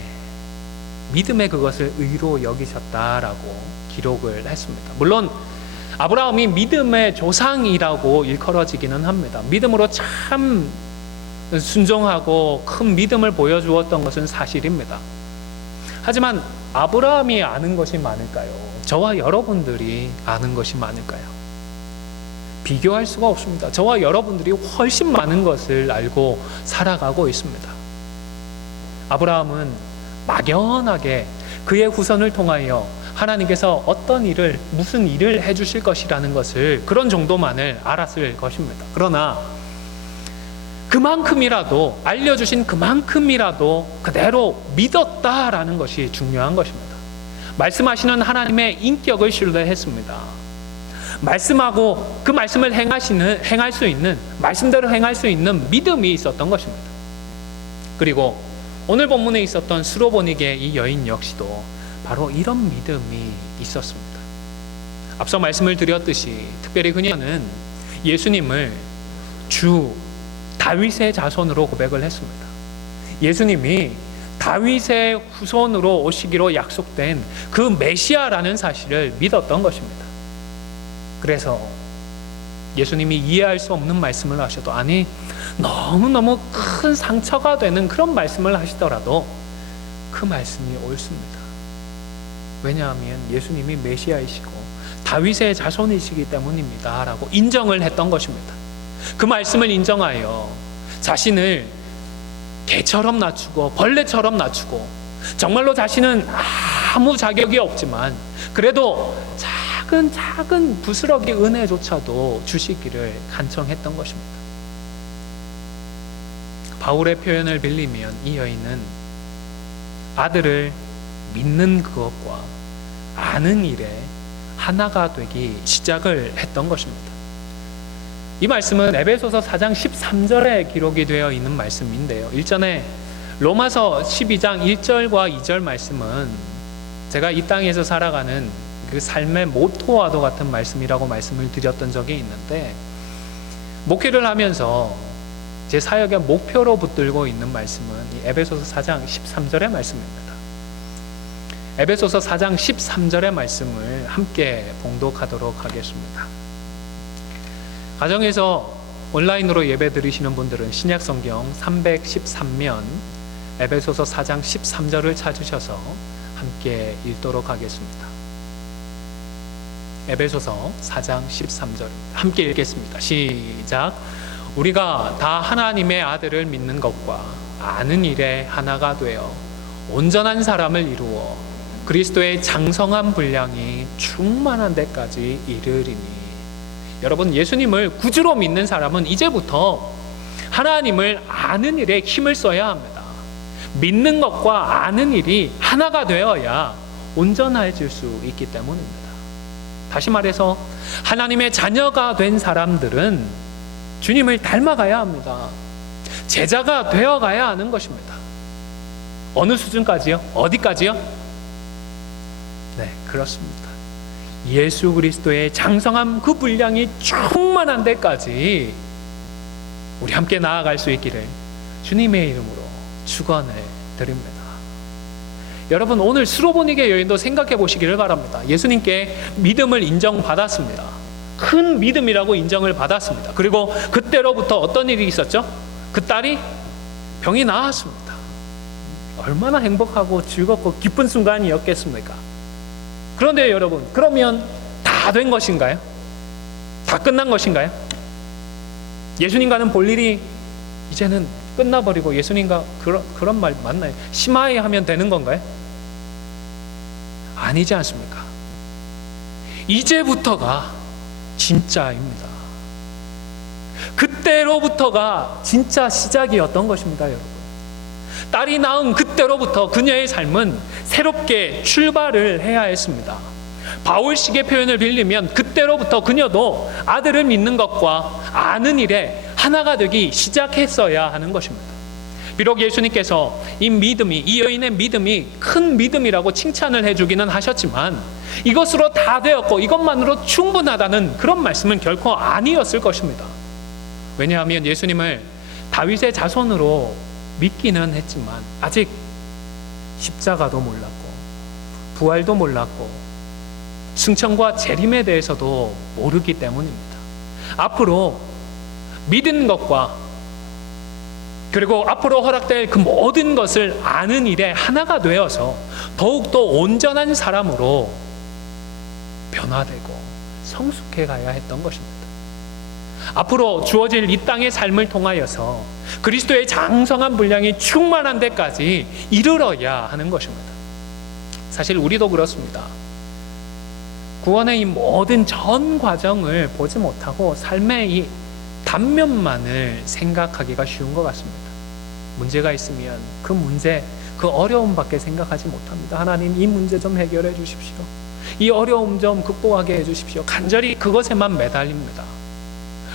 그것을 의로 여기셨다라고 기록을 했습니다. 물론 아브라함이 믿음의 조상이라고 일컬어지기는 합니다. 믿음으로 참 순종하고 큰 믿음을 보여주었던 것은 사실입니다. 하지만 아브라함이 아는 것이 많을까요? 저와 여러분들이 아는 것이 많을까요? 비교할 수가 없습니다. 저와 여러분들이 훨씬 많은 것을 알고 살아가고 있습니다. 아브라함은 막연하게 그의 후손을 통하여 하나님께서 어떤 일을, 무슨 일을 해주실 것이라는 것을, 그런 정도만을 알았을 것입니다. 그러나 그만큼이라도, 알려주신 그만큼이라도 그대로 믿었다라는 것이 중요한 것입니다. 말씀하시는 하나님의 인격을 신뢰했습니다. 말씀하고 그 말씀을 행할 수 있는, 말씀대로 행할 수 있는 믿음이 있었던 것입니다. 그리고 오늘 본문에 있었던 수로보니게 이 여인 역시도 바로 이런 믿음이 있었습니다. 앞서 말씀을 드렸듯이 특별히 그녀는 예수님을 주 다윗의 자손으로 고백을 했습니다. 예수님이 다윗의 후손으로 오시기로 약속된 그 메시아라는 사실을 믿었던 것입니다. 그래서 예수님이 이해할 수 없는 말씀을 하셔도, 아니 너무너무 큰 상처가 되는 그런 말씀을 하시더라도 그 말씀이 옳습니다. 왜냐하면 예수님이 메시아이시고 다윗의 자손이시기 때문입니다 라고 인정을 했던 것입니다. 그 말씀을 인정하여 자신을 개처럼 낮추고 벌레처럼 낮추고, 정말로 자신은 아무 자격이 없지만 그래도 작은 부스러기 은혜조차도 주시기를 간청했던 것입니다. 바울의 표현을 빌리면 이 여인은 아들을 믿는 그것과 아는 일에 하나가 되기 시작을 했던 것입니다. 이 말씀은 에베소서 4장 13절에 기록이 되어 있는 말씀인데요, 일전에 로마서 12장 1절과 2절 말씀은 제가 이 땅에서 살아가는 그 삶의 모토와도 같은 말씀이라고 말씀을 드렸던 적이 있는데, 목회를 하면서 제 사역의 목표로 붙들고 있는 말씀은 이 에베소서 4장 13절의 말씀입니다. 에베소서 4장 13절의 말씀을 함께 봉독하도록 하겠습니다. 가정에서 온라인으로 예배 드리시는 분들은 신약성경 313면 에베소서 4장 13절을 찾으셔서 함께 읽도록 하겠습니다. 에베소서 4장 13절 함께 읽겠습니다. 시작. 우리가 다 하나님의 아들을 믿는 것과 아는 일에 하나가 되어 온전한 사람을 이루어 그리스도의 장성한 분량이 충만한 데까지 이르리니. 여러분, 예수님을 구주로 믿는 사람은 이제부터 하나님을 아는 일에 힘을 써야 합니다. 믿는 것과 아는 일이 하나가 되어야 온전해질 수 있기 때문입니다. 다시 말해서 하나님의 자녀가 된 사람들은 주님을 닮아가야 합니다. 제자가 되어가야 하는 것입니다. 어느 수준까지요? 어디까지요? 네, 그렇습니다. 예수 그리스도의 장성한 그 분량이 충만한 데까지 우리 함께 나아갈 수 있기를 주님의 이름으로 축원을 드립니다. 여러분, 오늘 스로보니게 여인도 생각해 보시기를 바랍니다. 예수님께 믿음을 인정받았습니다. 큰 믿음이라고 인정을 받았습니다. 그리고 그때로부터 어떤 일이 있었죠? 그 딸이 병이 나았습니다. 얼마나 행복하고 즐겁고 기쁜 순간이었겠습니까? 그런데 여러분, 그러면 다 된 것인가요? 다 끝난 것인가요? 예수님과는 볼 일이 이제는 끝나버리고 예수님과 그런 말 맞나요? 심하게 하면 되는 건가요? 아니지 않습니까? 이제부터가 진짜입니다. 그때로부터가 진짜 시작이었던 것입니다, 여러분. 딸이 낳은 그때로부터 그녀의 삶은 새롭게 출발을 해야 했습니다. 바울식의 표현을 빌리면 그때로부터 그녀도 아들을 믿는 것과 아는 일에 하나가 되기 시작했어야 하는 것입니다. 비록 예수님께서 이 여인의 믿음이 큰 믿음이라고 칭찬을 해주기는 하셨지만 이것으로 다 되었고 이것만으로 충분하다는 그런 말씀은 결코 아니었을 것입니다. 왜냐하면 예수님을 다윗의 자손으로 믿기는 했지만 아직 십자가도 몰랐고 부활도 몰랐고 승천과 재림에 대해서도 모르기 때문입니다. 앞으로 믿은 것과 그리고 앞으로 허락될 그 모든 것을 아는 일에 하나가 되어서 더욱더 온전한 사람으로 변화되고 성숙해 가야 했던 것입니다. 앞으로 주어질 이 땅의 삶을 통하여서 그리스도의 장성한 분량이 충만한 데까지 이르러야 하는 것입니다. 사실 우리도 그렇습니다. 구원의 이 모든 전 과정을 보지 못하고 삶의 이 단면만을 생각하기가 쉬운 것 같습니다. 문제가 있으면 그 문제, 그 어려움밖에 생각하지 못합니다. 하나님, 이 문제 좀 해결해 주십시오. 이 어려움 좀 극복하게 해 주십시오. 간절히 그것에만 매달립니다.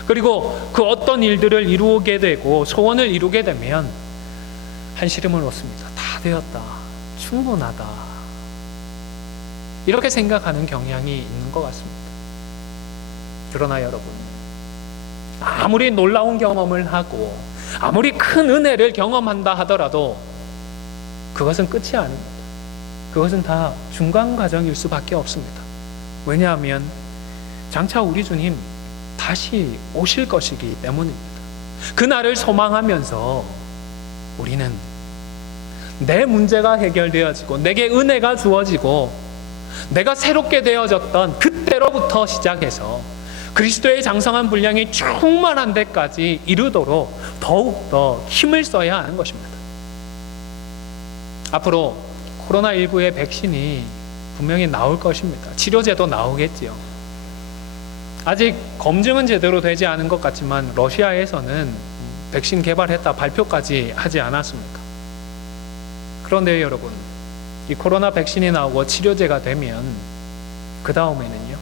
그리고 그 어떤 일들을 이루게 되고 소원을 이루게 되면 한시름을 놓습니다. 다 되었다. 충분하다. 이렇게 생각하는 경향이 있는 것 같습니다. 그러나 여러분, 아무리 놀라운 경험을 하고 아무리 큰 은혜를 경험한다 하더라도 그것은 끝이 아닙니다. 그것은 다 중간 과정일 수밖에 없습니다. 왜냐하면 장차 우리 주님 다시 오실 것이기 때문입니다. 그날을 소망하면서 우리는 내 문제가 해결되어지고 내게 은혜가 주어지고 내가 새롭게 되어졌던 그때로부터 시작해서 그리스도의 장성한 분량이 충만한 데까지 이르도록 더욱더 힘을 써야 하는 것입니다. 앞으로 코로나19의 백신이 분명히 나올 것입니다. 치료제도 나오겠지요. 아직 검증은 제대로 되지 않은 것 같지만 러시아에서는 백신 개발했다 발표까지 하지 않았습니까? 그런데 여러분, 이 코로나 백신이 나오고 치료제가 되면 그 다음에는요?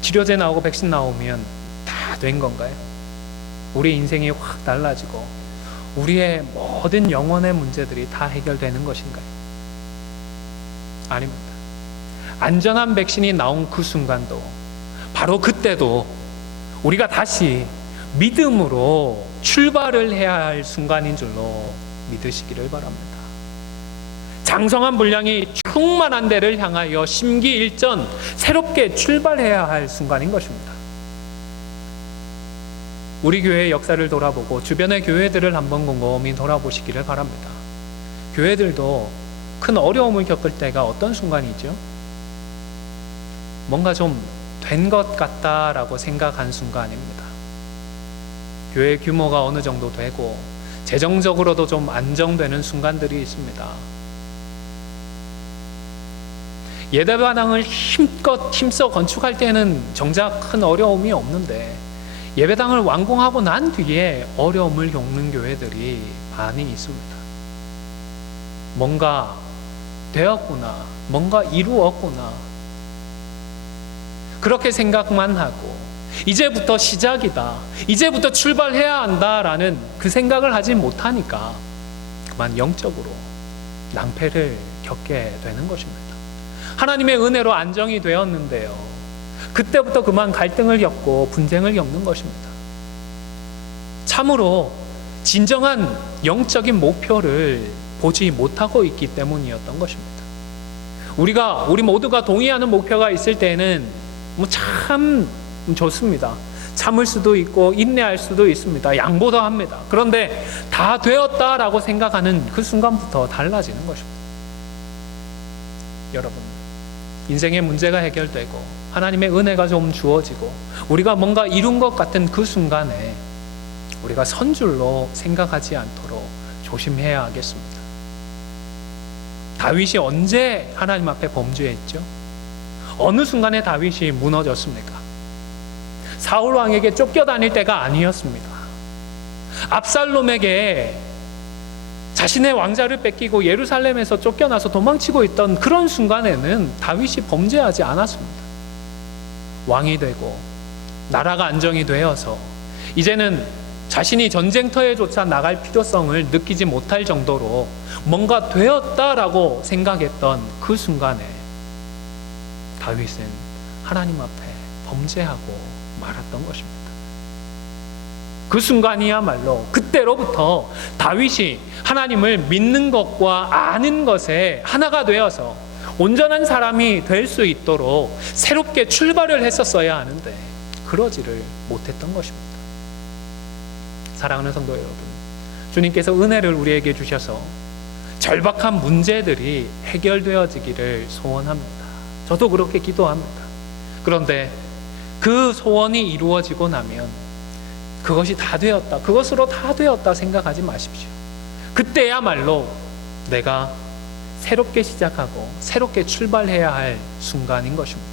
치료제 나오고 백신 나오면 다 된 건가요? 우리 인생이 확 달라지고 우리의 모든 영혼의 문제들이 다 해결되는 것인가요? 아닙니다. 안전한 백신이 나온 그 순간도 바로 그때도 우리가 다시 믿음으로 출발을 해야 할 순간인 줄로 믿으시기를 바랍니다. 장성한 분량이 충만한 데를 향하여 심기일전 새롭게 출발해야 할 순간인 것입니다. 우리 교회의 역사를 돌아보고 주변의 교회들을 한번 곰곰이 돌아보시기를 바랍니다. 교회들도 큰 어려움을 겪을 때가 어떤 순간이죠? 뭔가 좀 된 것 같다라고 생각한 순간입니다. 교회 규모가 어느 정도 되고 재정적으로도 좀 안정되는 순간들이 있습니다. 예배당을 힘껏 힘써 건축할 때는 정작 큰 어려움이 없는데 예배당을 완공하고 난 뒤에 어려움을 겪는 교회들이 많이 있습니다. 뭔가 되었구나, 뭔가 이루었구나, 그렇게 생각만 하고 이제부터 시작이다, 이제부터 출발해야 한다라는 그 생각을 하지 못하니까 그만 영적으로 낭패를 겪게 되는 것입니다. 하나님의 은혜로 안정이 되었는데요, 그때부터 그만 갈등을 겪고 분쟁을 겪는 것입니다. 참으로 진정한 영적인 목표를 보지 못하고 있기 때문이었던 것입니다. 우리 모두가 동의하는 목표가 있을 때는 참 좋습니다. 참을 수도 있고 인내할 수도 있습니다. 양보도 합니다. 그런데 다 되었다라고 생각하는 그 순간부터 달라지는 것입니다. 여러분, 인생의 문제가 해결되고 하나님의 은혜가 좀 주어지고 우리가 뭔가 이룬 것 같은 그 순간에 우리가 선줄로 생각하지 않도록 조심해야 하겠습니다. 다윗이 언제 하나님 앞에 범죄했죠? 어느 순간에 다윗이 무너졌습니까? 사울 왕에게 쫓겨다닐 때가 아니었습니다. 압살롬에게 자신의 왕자를 뺏기고 예루살렘에서 쫓겨나서 도망치고 있던 그런 순간에는 다윗이 범죄하지 않았습니다. 왕이 되고 나라가 안정이 되어서 이제는 자신이 전쟁터에조차 나갈 필요성을 느끼지 못할 정도로 뭔가 되었다라고 생각했던 그 순간에 다윗은 하나님 앞에 범죄하고 말았던 것입니다. 그 순간이야말로 그때로부터 다윗이 하나님을 믿는 것과 아는 것에 하나가 되어서 온전한 사람이 될 수 있도록 새롭게 출발을 했었어야 하는데 그러지를 못했던 것입니다. 사랑하는 성도 여러분, 주님께서 은혜를 우리에게 주셔서 절박한 문제들이 해결되어지기를 소원합니다. 저도 그렇게 기도합니다. 그런데 그 소원이 이루어지고 나면 그것이 다 되었다, 그것으로 다 되었다 생각하지 마십시오. 그때야말로 내가 새롭게 시작하고 새롭게 출발해야 할 순간인 것입니다.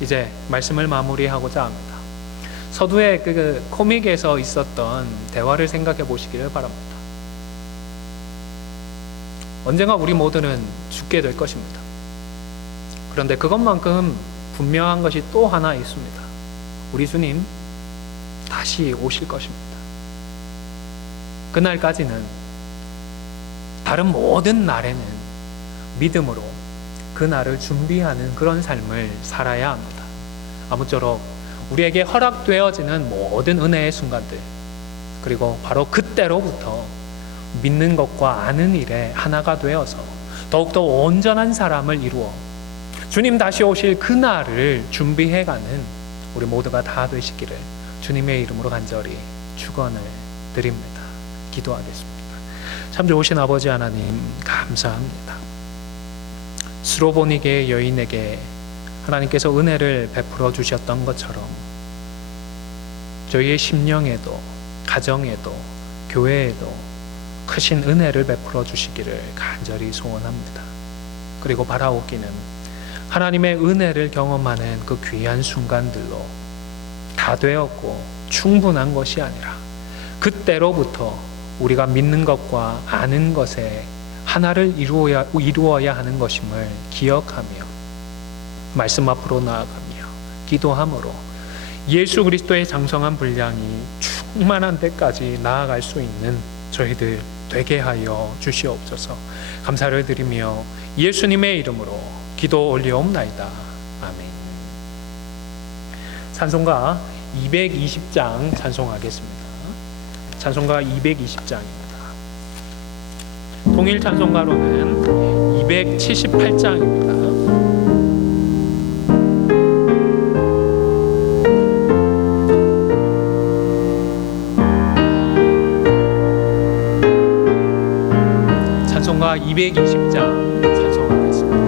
이제 말씀을 마무리하고자 합니다. 서두의 그 코믹에서 있었던 대화를 생각해 보시기를 바랍니다. 언젠가 우리 모두는 죽게 될 것입니다. 그런데 그것만큼 분명한 것이 또 하나 있습니다. 우리 주님 다시 오실 것입니다. 그날까지는 다른 모든 날에는 믿음으로 그 날을 준비하는 그런 삶을 살아야 합니다. 아무쪼록 우리에게 허락되어지는 모든 은혜의 순간들, 그리고 바로 그때로부터 믿는 것과 아는 일에 하나가 되어서 더욱더 온전한 사람을 이루어 주님 다시 오실 그날을 준비해가는 우리 모두가 다 되시기를 주님의 이름으로 간절히 축원을 드립니다. 기도하겠습니다. 참 좋으신 아버지 하나님, 감사합니다. 스로보니게의 여인에게 하나님께서 은혜를 베풀어 주셨던 것처럼 저희의 심령에도, 가정에도, 교회에도 크신 은혜를 베풀어 주시기를 간절히 소원합니다. 그리고 바라오기는 하나님의 은혜를 경험하는 그 귀한 순간들로 다 되었고 충분한 것이 아니라 그때로부터 우리가 믿는 것과 아는 것에 하나를 이루어야 하는 것임을 기억하며 말씀 앞으로 나아가며 기도함으로 예수 그리스도의 장성한 분량이 충만한 데까지 나아갈 수 있는 저희들 되게 하여 주시옵소서. 감사를 드리며 예수님의 이름으로 기도 올리옵나이다. 아멘. 찬송가 220장 찬송하겠습니다. 찬송가 220장입니다. 통일 찬송가로는 278장입니다. 찬송가 220장 찬송하겠습니다.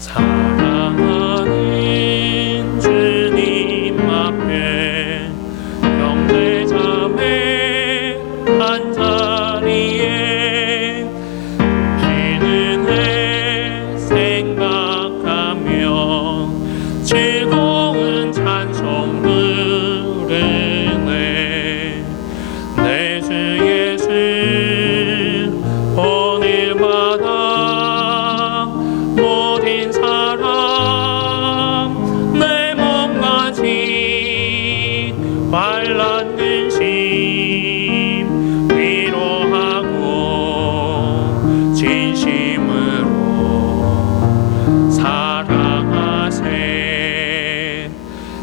사랑하는 주님 앞에 형제 자매 한자리에 말랐는 심 위로하고 진심으로 사랑하세.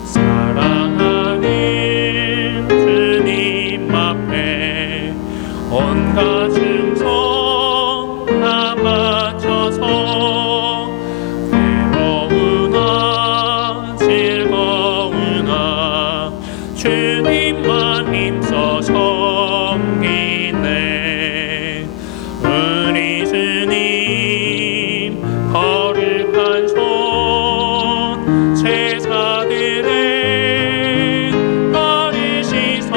사랑하는 주님 앞에 온갖 충성 다 바쳐서 외로우나 즐거우나 주님만 힘써 섬기네. 우리 주님 거룩한 손 제사들의 버리시소.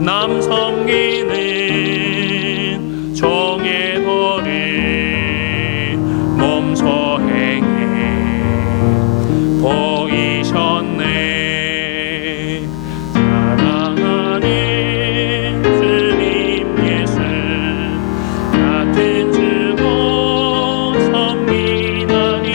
남 섬기는 종의 도를 몸소 행해 보이셨네. 사랑하는 주님 예수 같은 주고 섬기나니.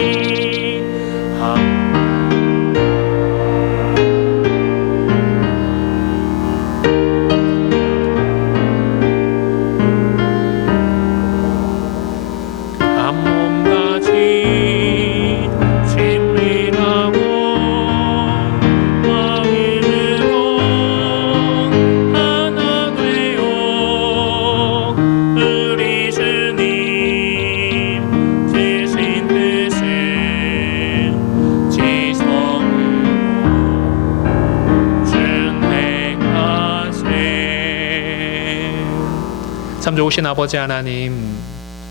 한 몸같이 진리라고 마음으로 하나 되어 우리 주님 주신 뜻을 지성으로 준행하세. 참 좋으신 아버지 하나님,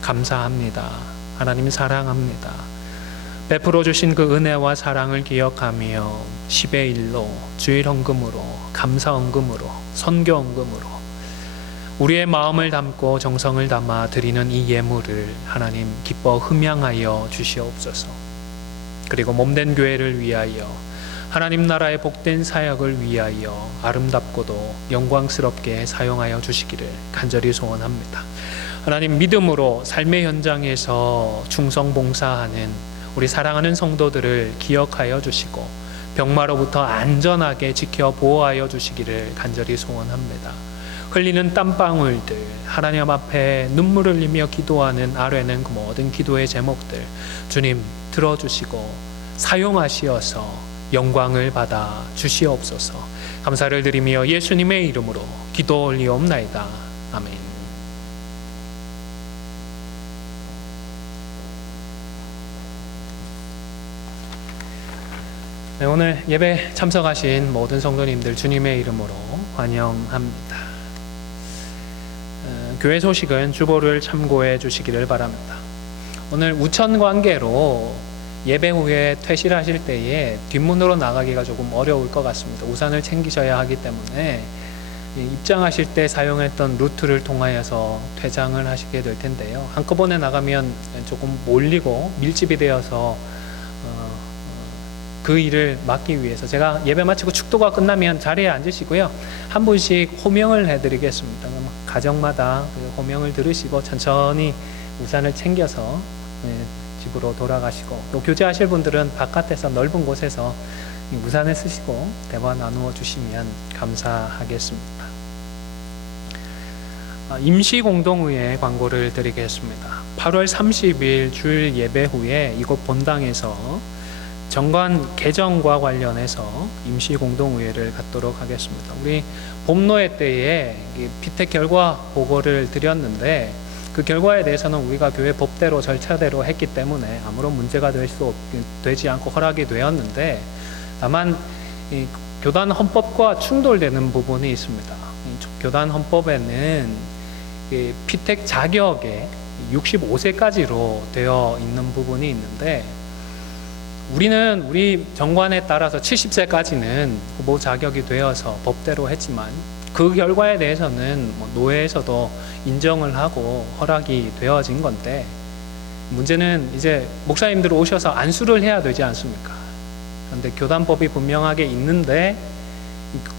감사합니다. 하나님 사랑합니다. 베풀어 주신 그 은혜와 사랑을 기억하며 10의 1로 주일 헌금으로, 감사 헌금으로, 선교 헌금으로 우리의 마음을 담고 정성을 담아 드리는 이 예물을 하나님 기뻐 흠양하여 주시옵소서. 그리고 몸된 교회를 위하여, 하나님 나라의 복된 사역을 위하여 아름답고도 영광스럽게 사용하여 주시기를 간절히 소원합니다. 하나님, 믿음으로 삶의 현장에서 충성봉사하는 우리 사랑하는 성도들을 기억하여 주시고 병마로부터 안전하게 지켜 보호하여 주시기를 간절히 소원합니다. 흘리는 땀방울들, 하나님 앞에 눈물을 흘리며 기도하는 아뢰는 그 모든 기도의 제목들 주님 들어주시고 사용하시어서 영광을 받아 주시옵소서. 감사를 드리며 예수님의 이름으로 기도 올리옵나이다. 아멘. 네, 오늘 예배 참석하신 모든 성도님들 주님의 이름으로 환영합니다. 교회 소식은 주보를 참고해 주시기를 바랍니다. 오늘 우천 관계로 예배 후에 퇴실하실 때에 뒷문으로 나가기가 조금 어려울 것 같습니다. 우산을 챙기셔야 하기 때문에 입장하실 때 사용했던 루트를 통하여서 퇴장을 하시게 될 텐데요. 한꺼번에 나가면 조금 몰리고 밀집이 되어서 그 일을 막기 위해서 제가 예배 마치고 축도가 끝나면 자리에 앉으시고요. 한 분씩 호명을 해드리겠습니다. 가정마다 그 호명을 들으시고 천천히 우산을 챙겨서 집으로 돌아가시고, 또 교제하실 분들은 바깥에서 넓은 곳에서 우산을 쓰시고 대화 나누어 주시면 감사하겠습니다. 임시공동의회 광고를 드리겠습니다. 8월 30일 주일 예배 후에 이곳 본당에서 정관 개정과 관련해서 임시공동의회를 갖도록 하겠습니다. 우리 봄노회 때에 피택 결과 보고를 드렸는데 그 결과에 대해서는 우리가 교회 법대로 절차대로 했기 때문에 아무런 문제가 되지 않고 허락이 되었는데, 다만 이 교단 헌법과 충돌되는 부분이 있습니다. 교단 헌법에는 피택 자격에 65세까지로 되어 있는 부분이 있는데, 우리는 우리 정관에 따라서 70세까지는 후보 자격이 되어서 법대로 했지만 그 결과에 대해서는 노회에서도 인정을 하고 허락이 되어진 건데, 문제는 이제 목사님들 오셔서 안수를 해야 되지 않습니까? 그런데 교단법이 분명하게 있는데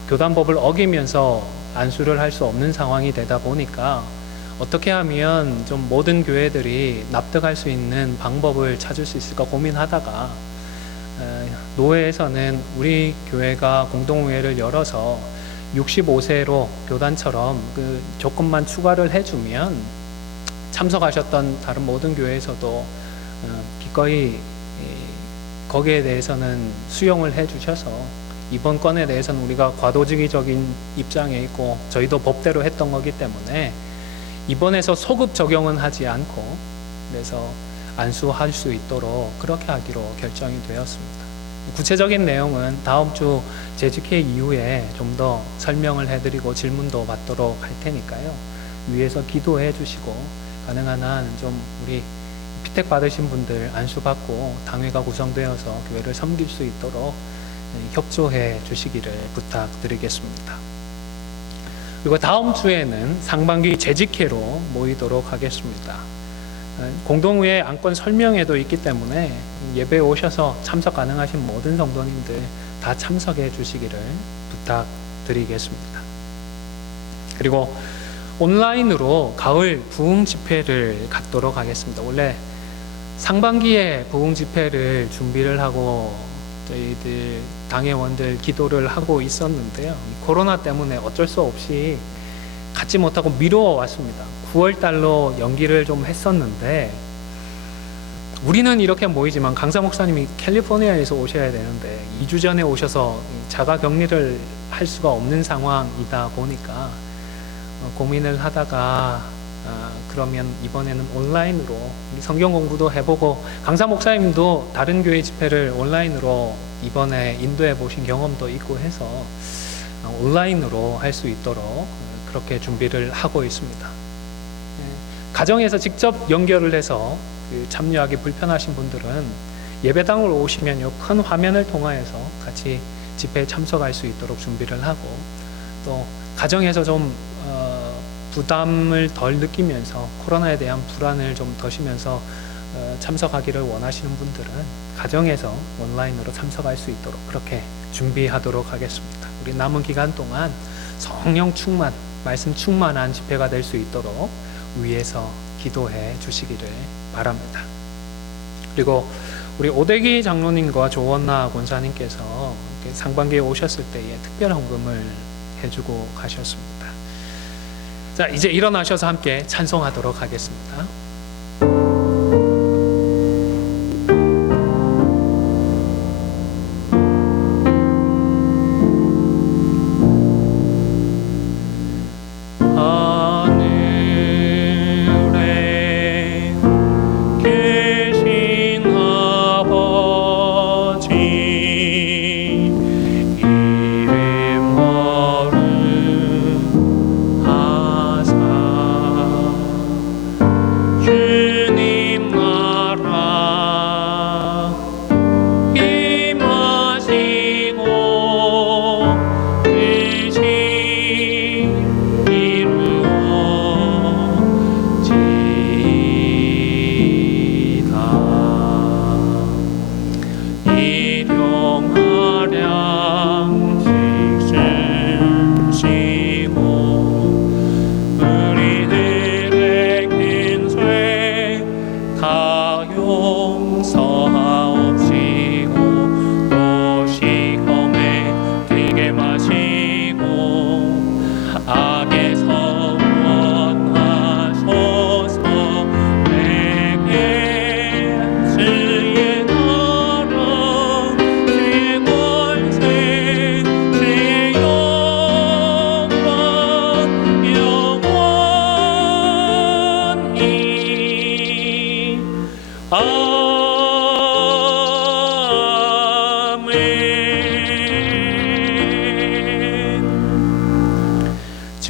교단법을 어기면서 안수를 할 수 없는 상황이 되다 보니까 어떻게 하면 좀 모든 교회들이 납득할 수 있는 방법을 찾을 수 있을까 고민하다가 노회에서는 우리 교회가 공동회를 열어서 65세로 교단처럼 그 조건만 추가를 해주면 참석하셨던 다른 모든 교회에서도 기꺼이 거기에 대해서는 수용을 해주셔서 이번 건에 대해서는 우리가 과도지기적인 입장에 있고 저희도 법대로 했던 거기 때문에 이번에서 소급 적용은 하지 않고 그래서 안수할 수 있도록 그렇게 하기로 결정이 되었습니다. 구체적인 내용은 다음 주 재직회 이후에 좀 더 설명을 해드리고 질문도 받도록 할 테니까요. 위에서 기도해 주시고 가능한 한 좀 우리 피택 받으신 분들 안수받고 당회가 구성되어서 교회를 섬길 수 있도록 협조해 주시기를 부탁드리겠습니다. 그리고 다음 주에는 상반기 재직회로 모이도록 하겠습니다. 공동회의 안건 설명회도 있기 때문에 예배에 오셔서 참석 가능하신 모든 성도님들 다 참석해 주시기를 부탁드리겠습니다. 그리고 온라인으로 가을 부흥 집회를 갖도록 하겠습니다. 원래 상반기에 부흥 집회를 준비를 하고 저희들 당회원들 기도를 하고 있었는데요. 코로나 때문에 어쩔 수 없이 갖지 못하고 미루어 왔습니다. 9월 달로 연기를 좀 했었는데 우리는 이렇게 모이지만 강사 목사님이 캘리포니아에서 오셔야 되는데 2주 전에 오셔서 자가 격리를 할 수가 없는 상황이다 보니까 고민을 하다가 그러면 이번에는 온라인으로 성경 공부도 해보고 강사 목사님도 다른 교회 집회를 온라인으로 이번에 인도해 보신 경험도 있고 해서 온라인으로 할 수 있도록 그렇게 준비를 하고 있습니다. 가정에서 직접 연결을 해서 참여하기 불편하신 분들은 예배당으로 오시면 큰 화면을 통하여서 같이 집회에 참석할 수 있도록 준비를 하고 또 가정에서 좀 부담을 덜 느끼면서 코로나에 대한 불안을 좀 더시면서 참석하기를 원하시는 분들은 가정에서 온라인으로 참석할 수 있도록 그렇게 준비하도록 하겠습니다. 우리 남은 기간 동안 성령 충만, 말씀 충만한 집회가 될 수 있도록 위에서 기도해 주시기를 바랍니다. 그리고 우리 오대기 장로님과 조원나 권사님께서 상반기에 오셨을 때에 특별 헌금을 해주고 가셨습니다. 자, 이제 일어나셔서 함께 찬송하도록 하겠습니다.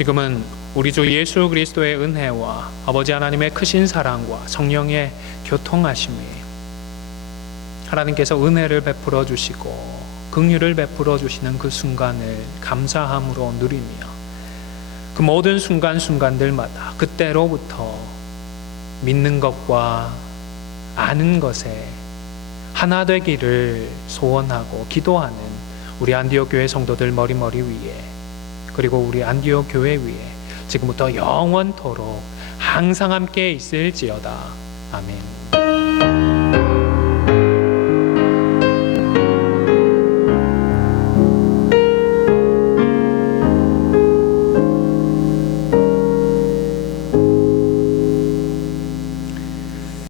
지금은 우리 주 예수 그리스도의 은혜와 아버지 하나님의 크신 사랑과 성령의 교통하심이 하나님께서 은혜를 베풀어 주시고 긍휼을 베풀어 주시는 그 순간을 감사함으로 누리며 그 모든 순간순간들마다 그때로부터 믿는 것과 아는 것에 하나 되기를 소원하고 기도하는 우리 안디옥 교회 성도들 머리머리 위에 그리고 우리 안디옥 교회 위에 지금부터 영원토록 항상 함께 있을지어다. 아멘.